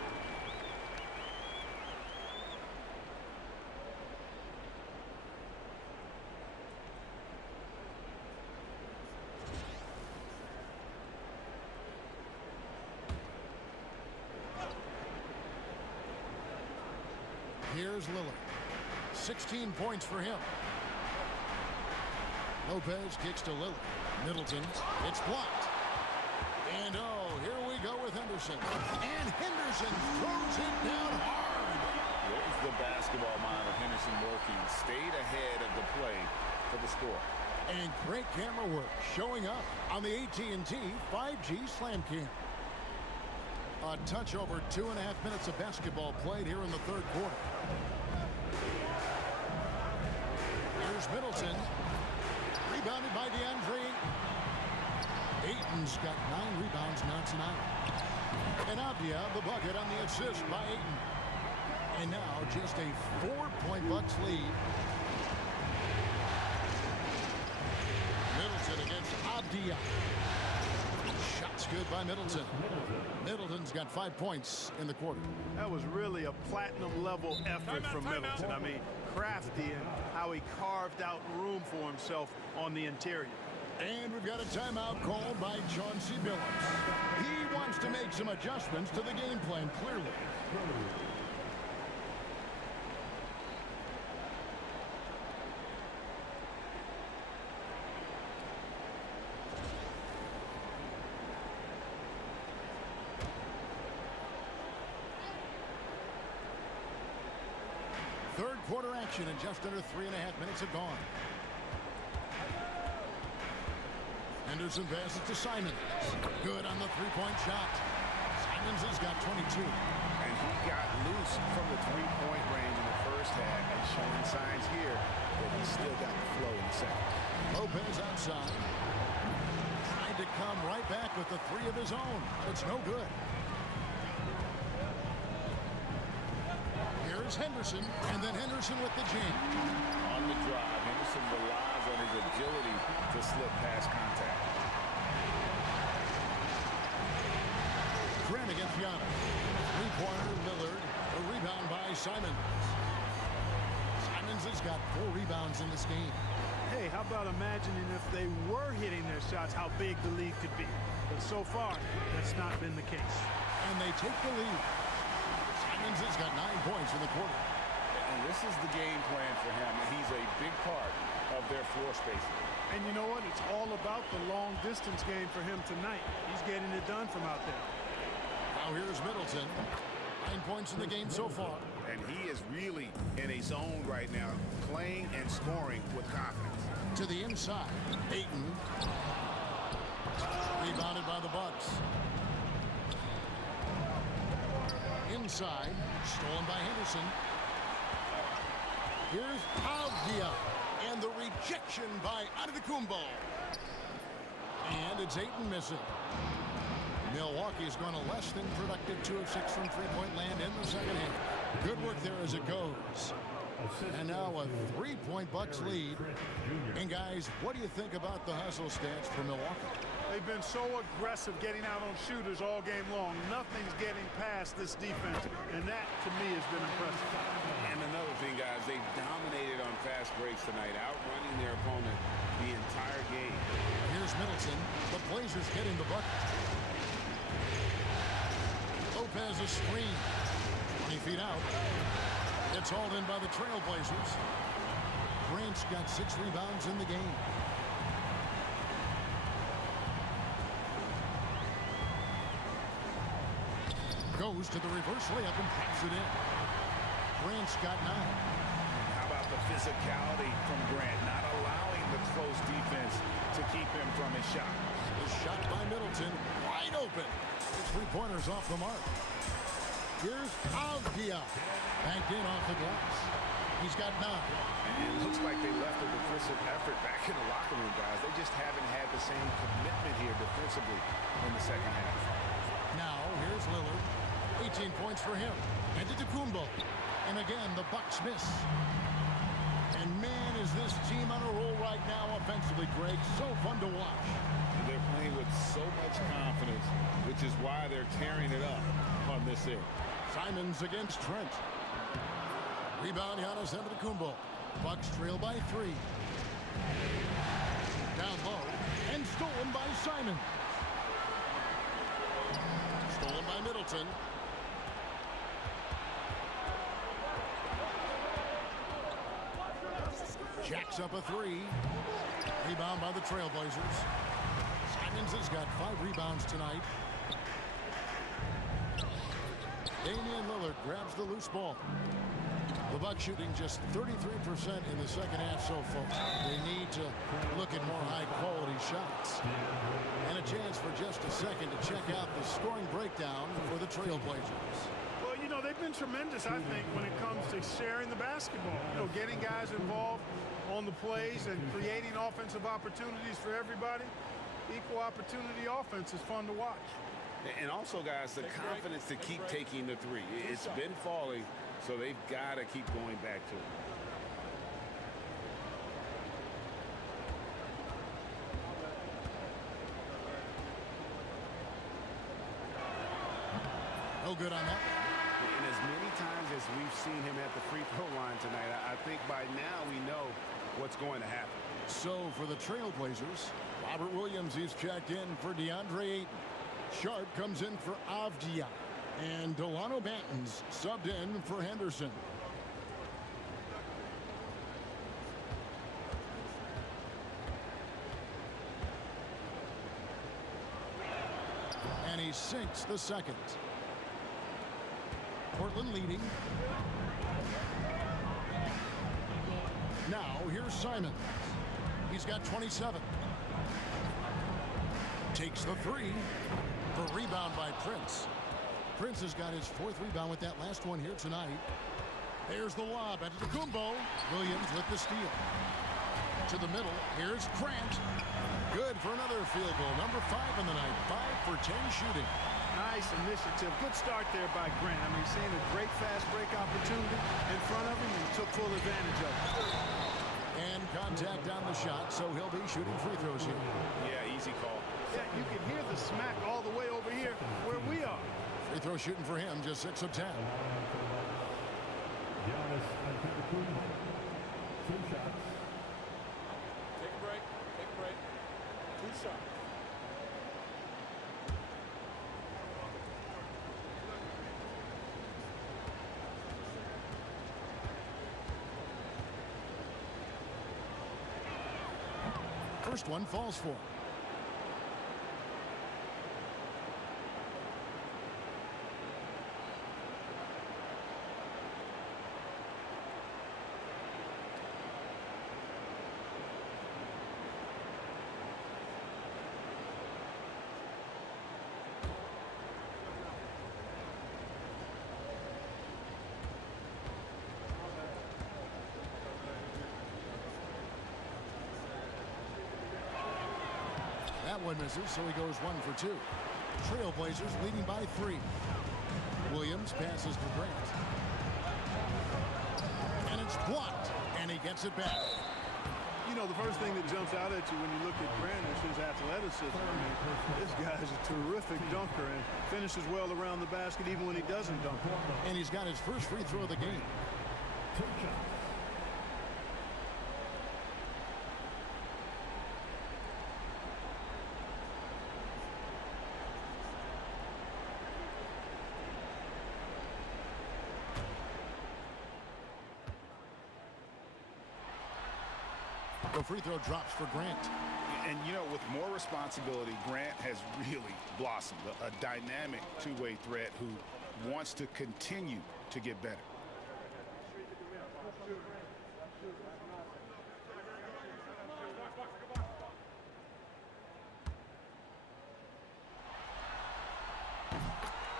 Here's Lillard. 16 points for him. Lopez kicks to Lillard. Middleton. It's blocked. And oh, here we go with Henderson. And Henderson throws it down hard. There's the basketball mind of Henderson working. Stayed ahead of the play for the score. And great camera work showing up on the AT&T 5G Slam Cam. A touch over 2.5 minutes of basketball played here in the third quarter. Here's Middleton. Rebounded by DeAndre. Ayton's got 9 rebounds now tonight. And Avdija, the bucket on the assist by Ayton. And now just a 4-point Bucks lead. Middleton against Avdija. Shots good by Middleton. Middleton's got 5 points in the quarter. That was really a platinum level effort from Middleton. I mean, crafty in how he carved out room for himself on the interior. And we've got a timeout called by Chauncey Billups. He wants to make some adjustments to the game plan, clearly. Third quarter action, and just under 3.5 minutes have gone. Henderson passes to Simons. Good on the 3-point shot. Simons has got 22. And he got loose from the 3-point range in the first half and showing signs here that he's still got the flow in the second. Lopez outside. Tried to come right back with the 3 of his own. It's no good. Here's Here's Henderson, and then Henderson with the jam. On the drive, Henderson relies on his agility to slip past contact. Grant against Giannis. Three-pointer, Lillard. A rebound by Simons. Simons has got 4 rebounds in this game. Hey, how about imagining if they were hitting their shots, how big the lead could be. But so far, that's not been the case. And they take the lead. Simons has got 9 points in the quarter. And this is the game plan for him, and he's a big part of their floor spacing. And you know what? It's all about the long-distance game for him tonight. He's getting it done from out there. Now here's Middleton. 9 points in the game so far. And he is really in a zone right now, playing and scoring with confidence. To the inside. Ayton. Rebounded by the Bucks. Inside. Stolen by Henderson. Here's Avdia. And the rejection by Antetokounmpo. And it's Ayton missing. Milwaukee has gone a less than productive 2 of 6 from three-point land in the second half. Good work there as it goes. And now a 3-point Bucks lead. And guys, what do you think about the hustle stats for Milwaukee? They've been so aggressive getting out on shooters all game long. Nothing's getting past this defense, and that, to me, has been impressive. And another thing, guys, they've dominated on fast breaks tonight, outrunning their opponent the entire game. Here's Middleton. The Blazers getting the bucket. Lopez a screen. 20 feet out. It's hauled in by the Trailblazers. Grant's got 6 rebounds in the game. Goes to the reverse layup and pops it in. Grant's got 9. How about the physicality from Grant, not allowing the close defense to keep him from his shot. The shot by Middleton, wide open. His 3-pointers off the mark. Here's Avdia. Banked in off the glass. He's got 9. And it looks like they left a defensive effort back in the locker room, guys. They just haven't had the same commitment here defensively in the second half. Now, here's Lillard. 18 points for him. Antetokounmpo. And again, the Bucks miss. And man, is this team on a roll right now offensively, Greg. So fun to watch. They're playing with so much confidence, which is why they're tearing it up on this end. Simons against Trent. Rebound, Giannis Antetokounmpo. Bucks trail by 3. Down low. And stolen by Simons. Stolen by Middleton. Jacks up a 3. Rebound by the Trailblazers. Simons has got 5 rebounds tonight. Damian Lillard grabs the loose ball. The Bucks shooting just 33% in the second half so far. They need to look at more high-quality shots. And a chance for just a second to check out the scoring breakdown for the Trailblazers. Well, you know, they've been tremendous, I think, when it comes to sharing the basketball. You know, getting guys involved on the plays and creating offensive opportunities for everybody. Equal opportunity offense is fun to watch. And also, guys, the confidence to keep taking the 3. It's been falling, so they've got to keep going back to it. No good on that. And as many times as we've seen him at the free throw line tonight, I think by now we know what's going to happen. So for the Trailblazers, Robert Williams is checked in for DeAndre Ayton. Sharp comes in for Avdia. And Delano Banton's subbed in for Henderson. And he sinks the second. Portland leading. Now here's Simons. He's got 27. Takes the 3. The rebound by Prince. Prince has got his 4th rebound with that last one here tonight. There's the lob. Antetokounmpo. Williams with the steal. To the middle. Here's Grant. Good for another field goal. Number 5 in the night. 5 for 10 shooting. Nice initiative. Good start there by Grant. I mean, seeing a great fast break opportunity in front of him and took full advantage of it. And contact on the shot, so he'll be shooting free throws here. Yeah, easy call. Yeah, you can hear the smack all the way over here where we are. Free throw shooting for him, just 6 of 10. Giannis Antetokounmpo. 2 shots. Take a break. Take a break. 2 shots. First one falls for him. That one misses, so he goes 1 for 2. Trailblazers leading by 3. Williams passes to Grant. And it's blocked, and he gets it back. You know, the first thing that jumps out at you when you look at Grant is his athleticism. I mean, this guy's a terrific dunker and finishes well around the basket even when he doesn't dunk. And he's got his first free throw of the game. 2 shots. The free throw drops for Grant. And, you know, with more responsibility, Grant has really blossomed. A dynamic two-way threat who wants to continue to get better.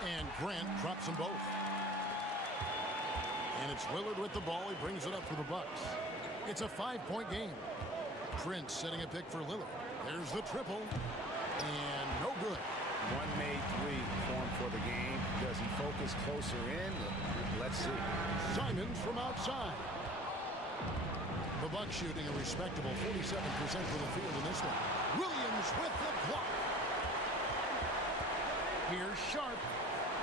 And Grant drops them both. And it's Lillard with the ball. He brings it up for the Bucks. It's a 5-point game. Prince setting a pick for Lillard. There's the triple. And no good. One made 3 formed for the game. Does he focus closer in? Let's see. Simons from outside. The Bucks shooting a respectable 47% from the field in this one. Williams with the block. Here's Sharp.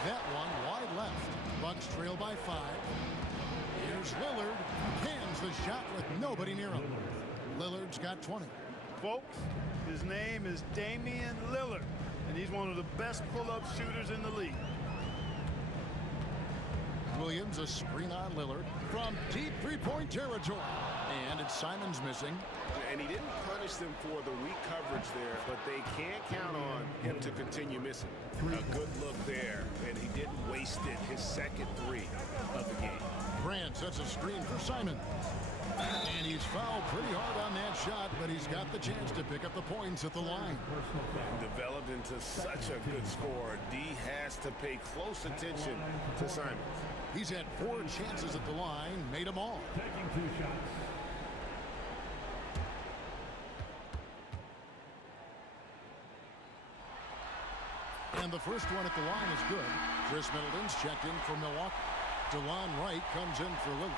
That one wide left. Bucks trail by 5. Here's Lillard. Hands the shot with nobody near him. Lillard's got 20. Folks, his name is Damian Lillard, and he's one of the best pull-up shooters in the league. Williams a screen on Lillard from deep three-point territory. And it's Simons missing. And he didn't punish them for the weak coverage there, but they can't count on him to continue missing. A good look there, and he didn't waste it. His second 3 of the game. Grant sets a screen for Simons. And he's fouled pretty hard on that shot, but he's got the chance to pick up the points at the line. Developed into such a good scorer. D has to pay close attention to Simons. He's had 4 chances at the line, made them all. Taking 2 shots. And the first one at the line is good. Chris Middleton's checked in for Milwaukee. DeLon Wright comes in for Lillard.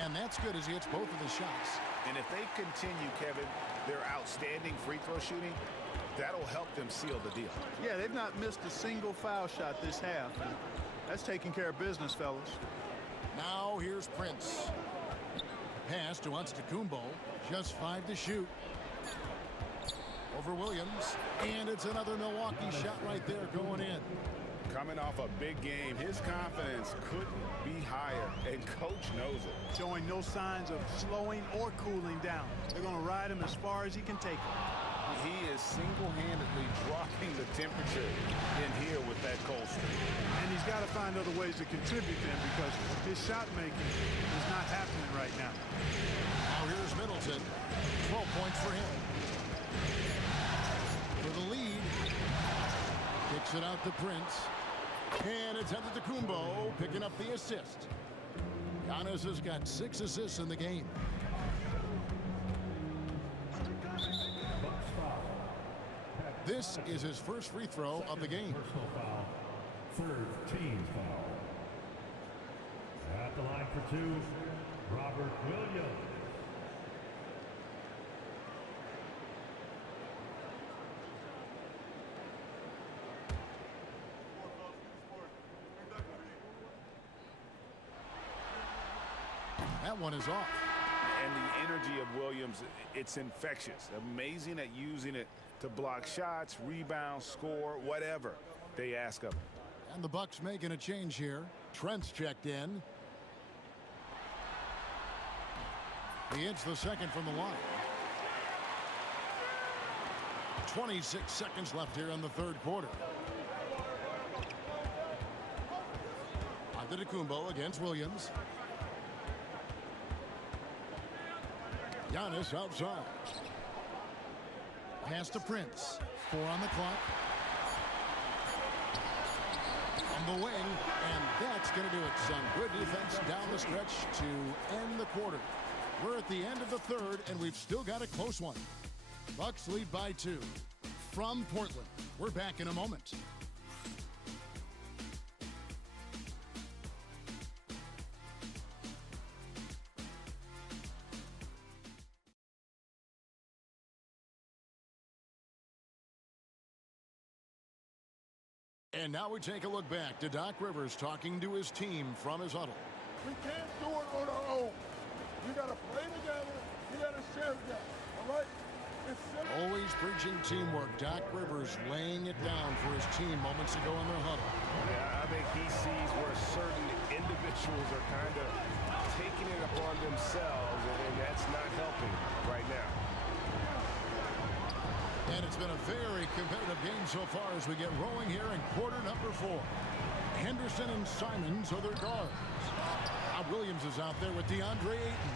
And that's good as he hits both of the shots. And if they continue, Kevin, their outstanding free throw shooting, that'll help them seal the deal. Yeah, they've not missed a single foul shot this half. That's taking care of business, fellas. Now here's Prince. Pass to Antetokounmpo. Just 5 to shoot. Over Williams. And it's another Milwaukee shot right there going in. Coming off a big game, his confidence couldn't be higher, and coach knows it. Showing no signs of slowing or cooling down. They're going to ride him as far as he can take him. He is single-handedly dropping the temperature in here with that cold streak. And he's got to find other ways to contribute then, because his shot making is not happening right now. Now here's Middleton. 12 points for him. For the lead. Kicks it out to Prince. And it's Antetokounmpo picking up the assist. Giannis has got 6 assists in the game. This is his first free throw of the game. Personal foul. Third team foul. At the line for 2, Robert Williams. That one is off. And the energy of Williams, it's infectious. Amazing at using it to block shots, rebound, score, whatever they ask of him. And the Bucks making a change here. Trent's checked in. He hits the second from the line. 26 seconds left here in the third quarter. Antetokounmpo against Williams. Giannis outside. Pass to Prince. 4 on the clock. On the wing, and that's going to do it. Some good defense down the stretch to end the quarter. We're at the end of the third, and we've still got a close one. Bucks lead by 2. From Portland, we're back in a moment. And now we take a look back to Doc Rivers talking to his team from his huddle. We can't do it on our own. We got to play together. We got to share that. All right? It's simple. Always preaching teamwork. Doc Rivers laying it down for his team moments ago in their huddle. Yeah, I think he sees where certain individuals are kind of taking it upon themselves, and that's not helping right now. And it's been a very competitive game so far as we get rolling here in quarter number 4. Henderson and Simons are their guards. Williams is out there with DeAndre Ayton.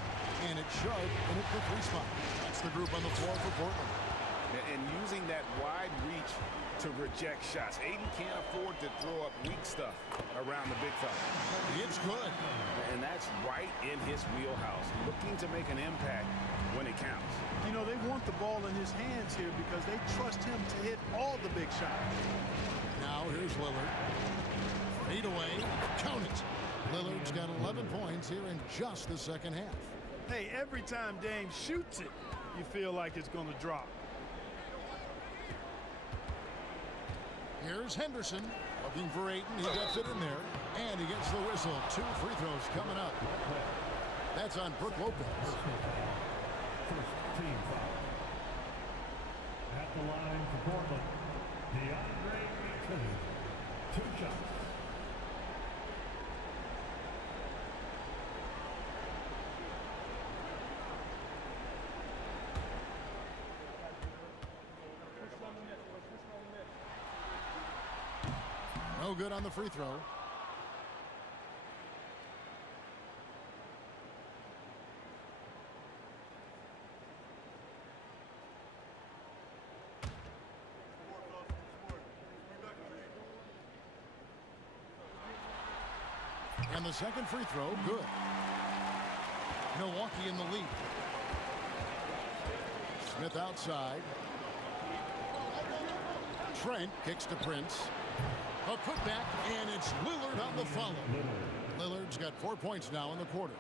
And it's Sharp in at the 3 spot. That's the group on the floor for Portland. And using that wide reach to reject shots. Ayton can't afford to throw up weak stuff around the big fella. It's good. And that's right in his wheelhouse. Looking to make an impact when it counts. You know, they want the ball in his hands here because they trust him to hit all the big shots. Now here's Lillard. Fade away. Count it. Lillard's got 11 points here in just the second half. Hey, every time Dame shoots it, you feel like it's going to drop. Here's Henderson looking for Ayton. He gets it in there, and he gets the whistle. 2 free throws coming up. That's on Brook Lopez. First team foul. At the line for Portland, DeAndre Ayton. 2 shots. No good on the free throw. And the second free throw, good. Milwaukee in the lead. Smith outside. Trent kicks to Prince. A putback, and it's Lillard on the follow. Lillard's got 4 points now in the quarter.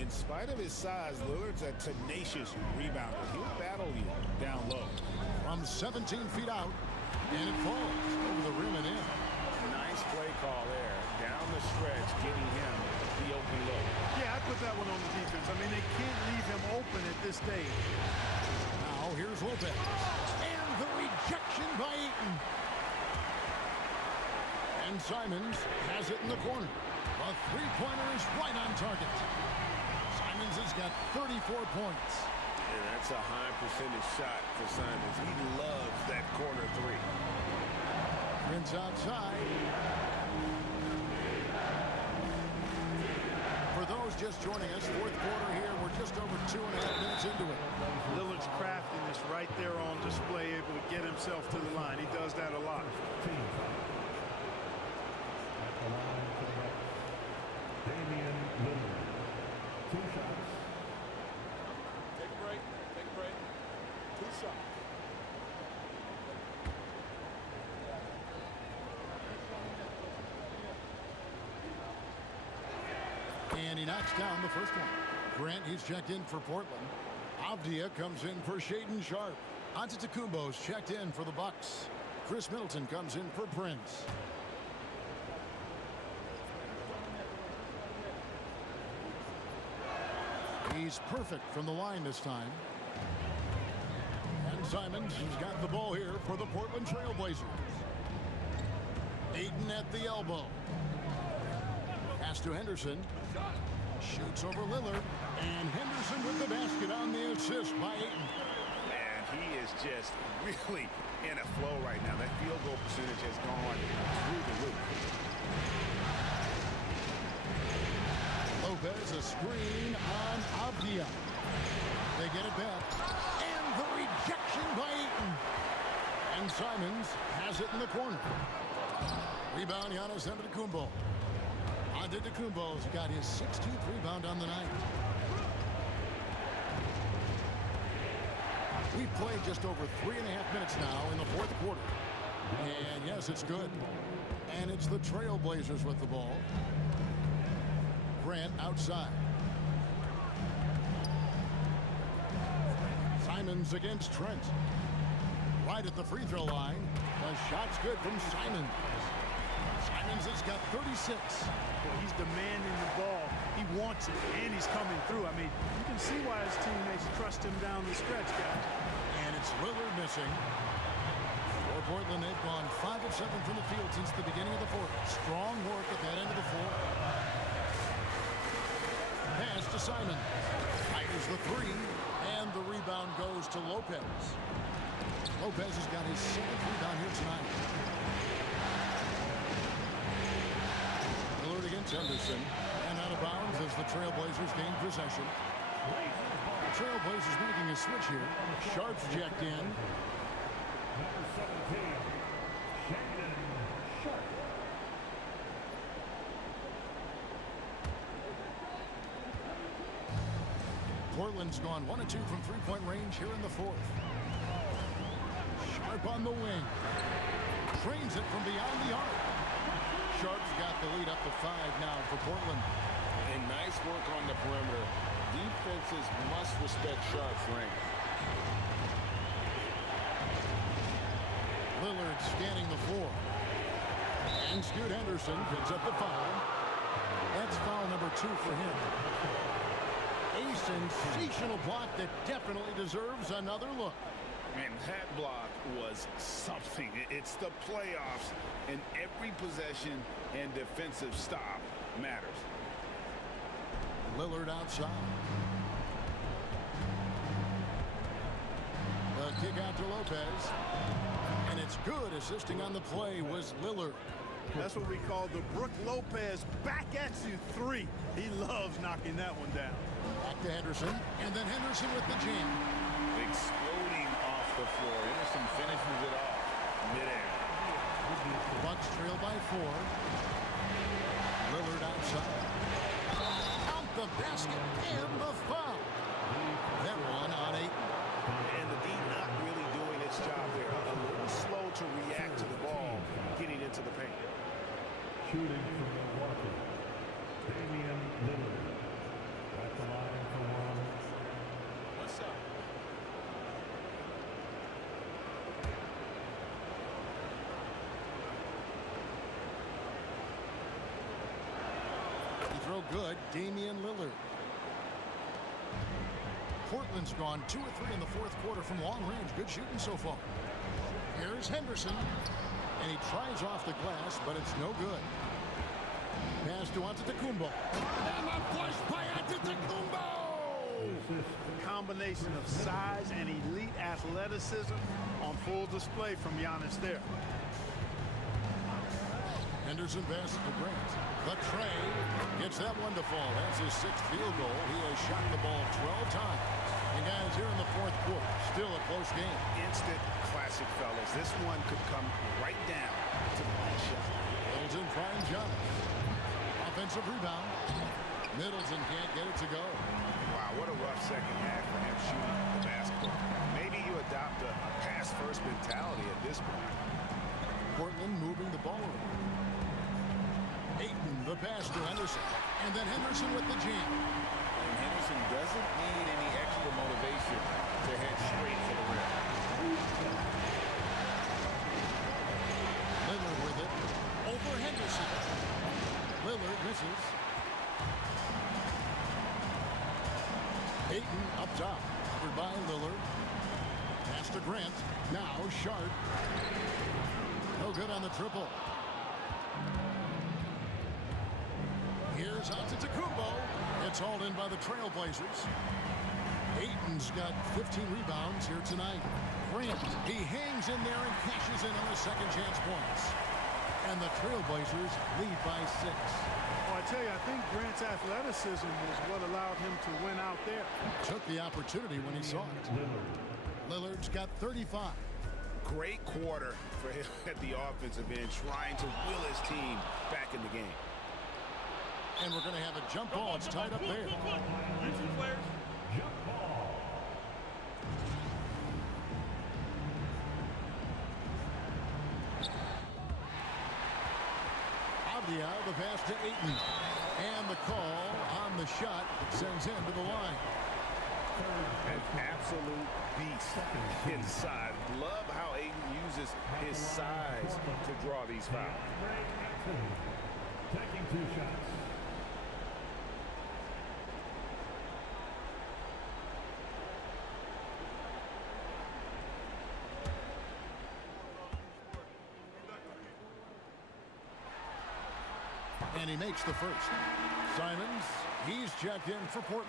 In spite of his size, Lillard's a tenacious rebounder. He'll battle you down low. From 17 feet out, and it falls over the rim and in. Nice play call there. Down the stretch, getting him the open look. Yeah, I put that one on the defense. I mean, they can't leave him open at this stage. Now here's Lopez. And the rejection by Ayton. And Simons has it in the corner. A three-pointer is right on target. Simons has got 34 points. And that's a high percentage shot for Simons. He loves that corner 3. Prince outside. For those just joining us, fourth quarter here. We're just over 2.5 minutes into it. Lillard's craftiness right there on display, able to get himself to the line. He does that a lot. At the line for the Bucks, Damian Lillard. he knocks down the first one. Grant, he's checked in for Portland. Avdia comes in for Shaden Sharp. Antetokounmpo's checked in for the Bucks. Chris Middleton comes in for Prince. He's perfect from the line this time. And Simons has got the ball here for the Portland Trail Blazers. Ayton at the elbow. Pass to Henderson. Shoots over Lillard. And Henderson with the basket on the assist by Ayton. Man, he is just really in a flow right now. That field goal percentage has gone through the roof. Lopez, a screen on Avdia. They get it back. And the rejection by Ayton. And Simons has it in the corner. Rebound, Giannis Antetokounmpo. Antetokounmpo's got his 16th rebound on the night. We've played just over 3.5 minutes now in the fourth quarter. And yes, it's good. And it's the Trailblazers with the ball. Grant outside. Simons against Trent. Right at the free throw line. The shot's good from Simons. Simons has got 36. Well, he's demanding the ball. He wants it, and he's coming through. I mean, you can see why his teammates trust him down the stretch, guys. And it's Lillard missing. For Portland, they've gone 5 of 7 from the field since the beginning of the fourth. Strong work at that end of the floor. Pass to Simon. Fires the three, and the rebound goes to Lopez. Lopez has got his 7th rebound here tonight. Lillard against Henderson, and out of bounds as the Trailblazers gain possession. The Trailblazers making a switch here. Sharp's checked in. Number 17, Shaden Sharp. Portland's gone 1 of 2 from three-point range here in the fourth. Sharp on the wing. Trains it from beyond the arc. Sharp's got the lead up to 5 now for Portland. And nice work on the perimeter. Defenses must respect Sharp's range. Lillard scanning the floor. And Scoot Henderson picks up the foul. That's foul number 2 for him. A sensational block that definitely deserves another look. And that block was something. It's the playoffs, and every possession and defensive stop matters. Lillard outside. The kick out to Lopez. And it's good. Assisting on the play was Lillard. That's what we call the Brook Lopez back at you 3. He loves knocking that one down. Back to Henderson. And then Henderson with the jam. Exploding off the floor. Henderson finishes it off midair. Bucks trail by 4. Lillard outside. Count the basket and the foul. That one on 8. And the D not really doing its job there. A little slow to react to the ball getting into the paint. Shooting from Milwaukee, Damian Lillard. At the line for one. What's up? Throw good, Damian Lillard. Portland's gone 2 of 3 in the fourth quarter from long range. Good shooting so far. Here's Henderson. And he tries off the glass, but it's no good. Pass to Antetokounmpo. And a flush by Antetokounmpo! The combination of size and elite athleticism on full display from Giannis there. Henderson passes to Grant. But Trey gets that one to fall. That's his 6th field goal. He has shot the ball 12 times. And guys, here in the fourth quarter, still a close game. Instant classic, fellas. This one could come right down to the last shot. Middleton finds Giannis. Offensive rebound. Middleton can't get it to go. Wow, what a rough second half for him shooting the basketball. Maybe you adopt a pass-first mentality at this point. Portland moving the ball around. Ayton, the pass to Henderson. And then Henderson with the jam. And Henderson doesn't need any extra motivation to head straight for the rim. Lillard with it. Over Henderson. Lillard misses. Ayton up top. Covered by Lillard. Pass to Grant. Now Sharp. No good on the triple. Here's Antetokounmpo. It's hauled in by the Trailblazers. Ayton's got 15 rebounds here tonight. Grant, he hangs in there and cashes in on the second chance points. And the Trailblazers lead by 6. Well, I tell you, I think Grant's athleticism is what allowed him to win out there. Took the opportunity when he saw it. Lillard's got 35. Great quarter for him at the offensive end, trying to will his team back in the game. And we're going to have a jump ball. It's tied up there. Jump ball. Avdia, the pass to Ayton. And the call on the shot that sends him to the line. An absolute beast inside. Love how Ayton uses his size to draw these fouls. Taking 2 shots. And he makes the first. Simons, he's checked in for Portland.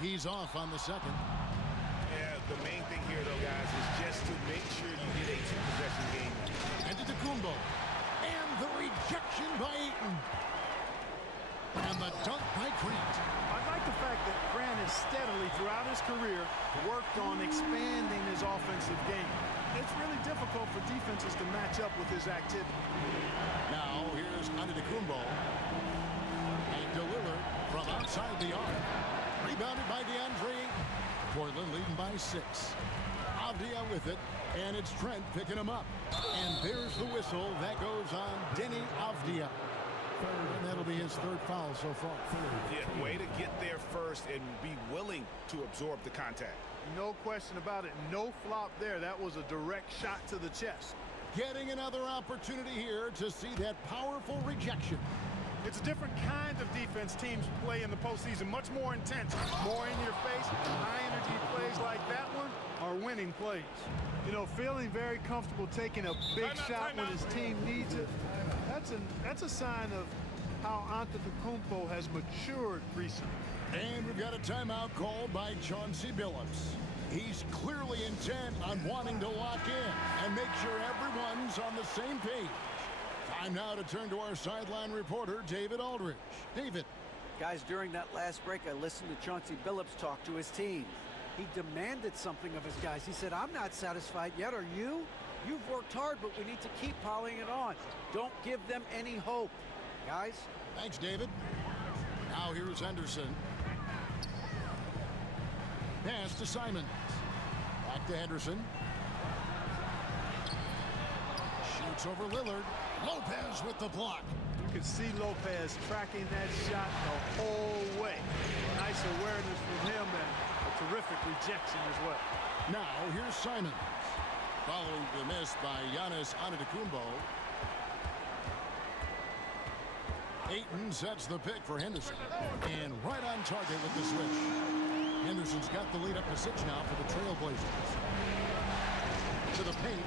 He's off on the second. Yeah, the main thing here, though, guys, is just to make sure you get a 2-possession game. Antetokounmpo. And the rejection by Ayton. And the dunk by Grant. I like the fact that Grant has steadily, throughout his career, worked on expanding his offensive game. It's really difficult for defenses to match up with his activity. Now, here's Antetokounmpo. And to Lillard from outside the arc. Rebounded by DeAndre Ayton. Portland leading by 6. Avdia with it, and it's Trent picking him up. And there's the whistle. That goes on Denny Avdia. And that'll be his 3rd foul so far. Yeah, way to get there first and be willing to absorb the contact. No question about it. No flop there. That was a direct shot to the chest. Getting another opportunity here to see that powerful rejection. It's a different kind of defense teams play in the postseason. Much more intense, more in your face. High-energy plays like that one are winning plays. You know, feeling very comfortable taking a big shot when his team needs it. That's a sign of how Antetokounmpo has matured recently. And we've got a timeout called by Chauncey Billups. He's clearly intent on wanting to lock in and make sure everyone's on the same page. Time now to turn to our sideline reporter, David Aldridge. David. Guys, during that last break, I listened to Chauncey Billups talk to his team. He demanded something of his guys. He said, I'm not satisfied yet. Are you? You've worked hard, but we need to keep piling it on. Don't give them any hope. Guys? Thanks, David. Now here's Henderson. Pass to Simons. Back to Henderson. Shoots over Lillard. Lopez with the block. You can see Lopez tracking that shot the whole way. Nice awareness from him and a terrific rejection as well. Now here's Simons. Following the miss by Giannis Antetokounmpo. Ayton sets the pick for Henderson. And right on target with the switch. Henderson's got the lead up to 6 now for the Trailblazers. To the paint.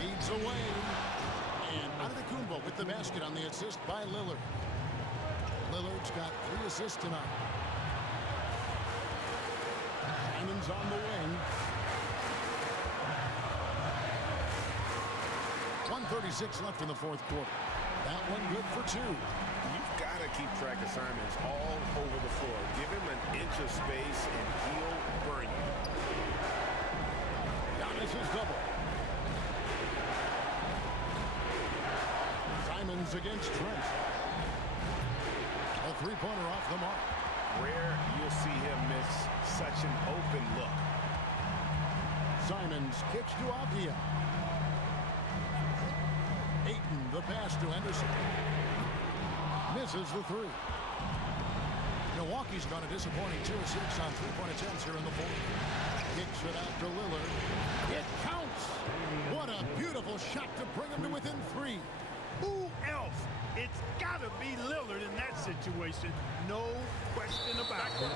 Feeds away. And Antetokounmpo with the basket on the assist by Lillard. Lillard's got 3 assists tonight. Simons on the wing. 1:36 left in the 4th quarter. That one good for 2. You've got to keep track of Simons all over the floor. Give him an inch of space and he'll burn you. Giannis is double. Simons against Trent. A 3-pointer off the mark. Rare you'll see him miss such an open look. Simons kicks to Avdia. Ayton, the pass to Henderson. Misses the three. Milwaukee's gone a disappointing 2 of 6 on three-point attempts here in the fourth. Kicks it out to Lillard. It counts! What a beautiful shot to bring him to within 3. Who else? It's got to be Lillard in that situation. No question about it.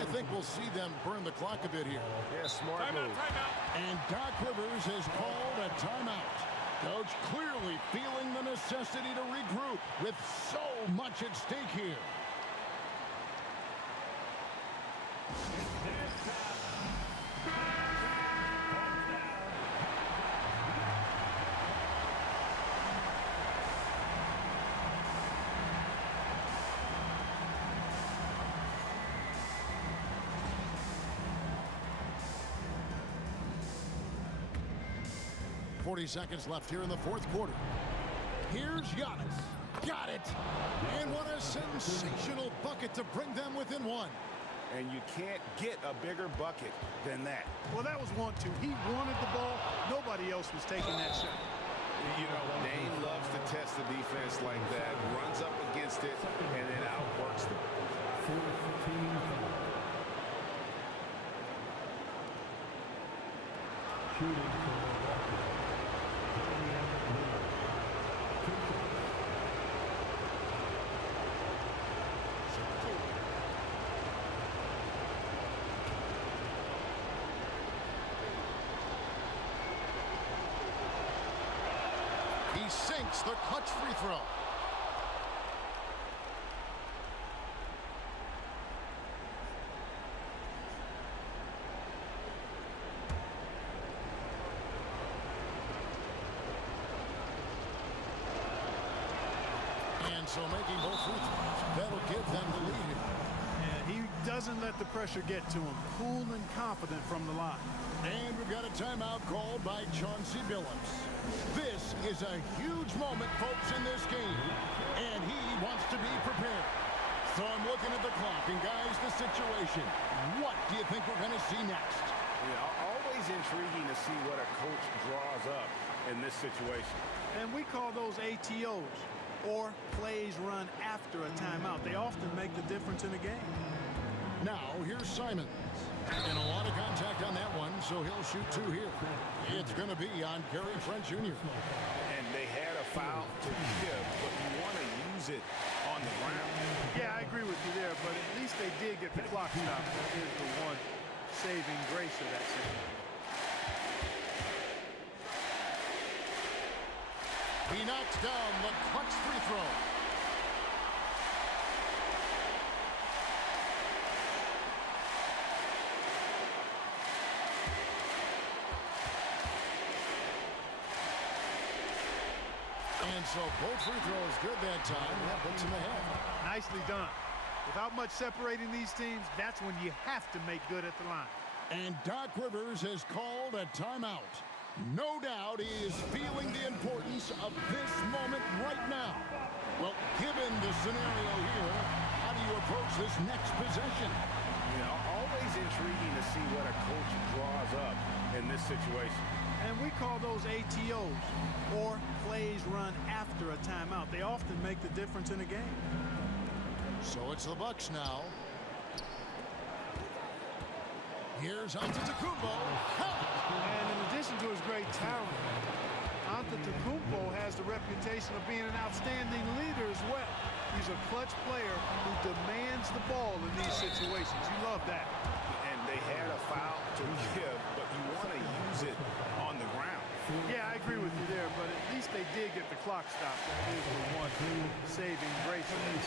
I think we'll see them burn the clock a bit here. Yeah, smart move. And Doc Rivers has called a timeout. Coach clearly feeling the necessity to regroup with so much at stake here. Seconds left here in the fourth quarter. Here's Giannis. Got it. And what a sensational bucket to bring them within 1. And you can't get a bigger bucket than that. Well, that was 1-2. He wanted the ball. Nobody else was taking that shot. You know, Dame loves to test the defense like that, runs up against it, and then outworks them. Shooting for Milwaukee. He sinks the clutch free throw. And so making both free throws, that'll give them the lead here. And he doesn't let the pressure get to him. Cool and confident from the line. And we've got a timeout called by Chauncey Billups. This is a huge moment, folks, in this game. And he wants to be prepared. So I'm looking at the clock, and guys, the situation. What do you think we're going to see next? Yeah, always intriguing to see what a coach draws up in this situation. And we call those ATOs, or plays run after a timeout. They often make the difference in a game. Now, here's Simons. And a lot of contact on that one, so he'll shoot 2 here. It's going to be on Gary Trent Jr. And they had a foul to give, but you want to use it on the ground. Yeah, I agree with you there, but at least they did get the clock stopped. That is the one saving grace of that situation. He knocks down the clutch free throw. And so both free throws good that time. That puts him ahead. Nicely done. Without much separating these teams, that's when you have to make good at the line. And Doc Rivers has called a timeout. No doubt he is feeling the importance of this moment right now. Well, given the scenario here, how do you approach this next possession? You know, always intriguing to see what a coach draws up in this situation. And we call those ATOs, or plays run after a timeout. They often make the difference in a game. So it's the Bucks now. Here's Antetokounmpo. And in addition to his great talent, Antetokounmpo has the reputation of being an outstanding leader as well. He's a clutch player who demands the ball in these situations. You love that. And they had a foul to give, but you want to use it on the ground. Yeah, I agree with you there, but at least they did get the clock stopped. That is the one saving grace of this.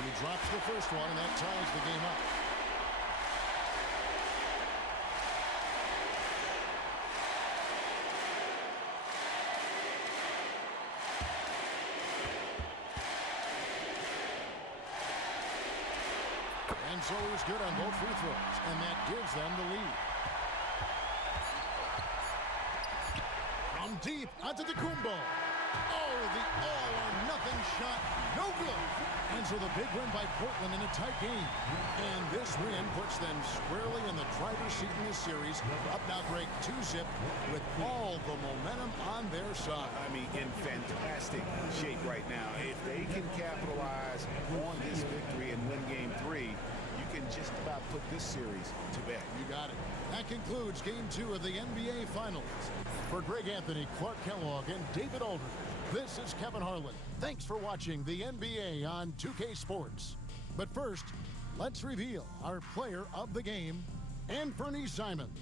He drops the first one, and that ties the game up. And so he's good on both free throws, and that gives them the lead. deep onto Tecumbo. Oh, the all-or-nothing shot, no good. And so the big win by Portland in a tight game. And this win puts them squarely in the driver's seat in this series. Up now, Greg, 2-zip with all the momentum on their side. I mean, in fantastic shape right now. If they can capitalize on this victory and win Game 3, you can just about put this series to bed. You got it. That concludes Game 2 of the NBA Finals. For Greg Anthony, Clark Kellogg, and David Aldridge, this is Kevin Harlan. Thanks for watching the NBA on 2K Sports. But first, let's reveal our player of the game, Anfernee Simons.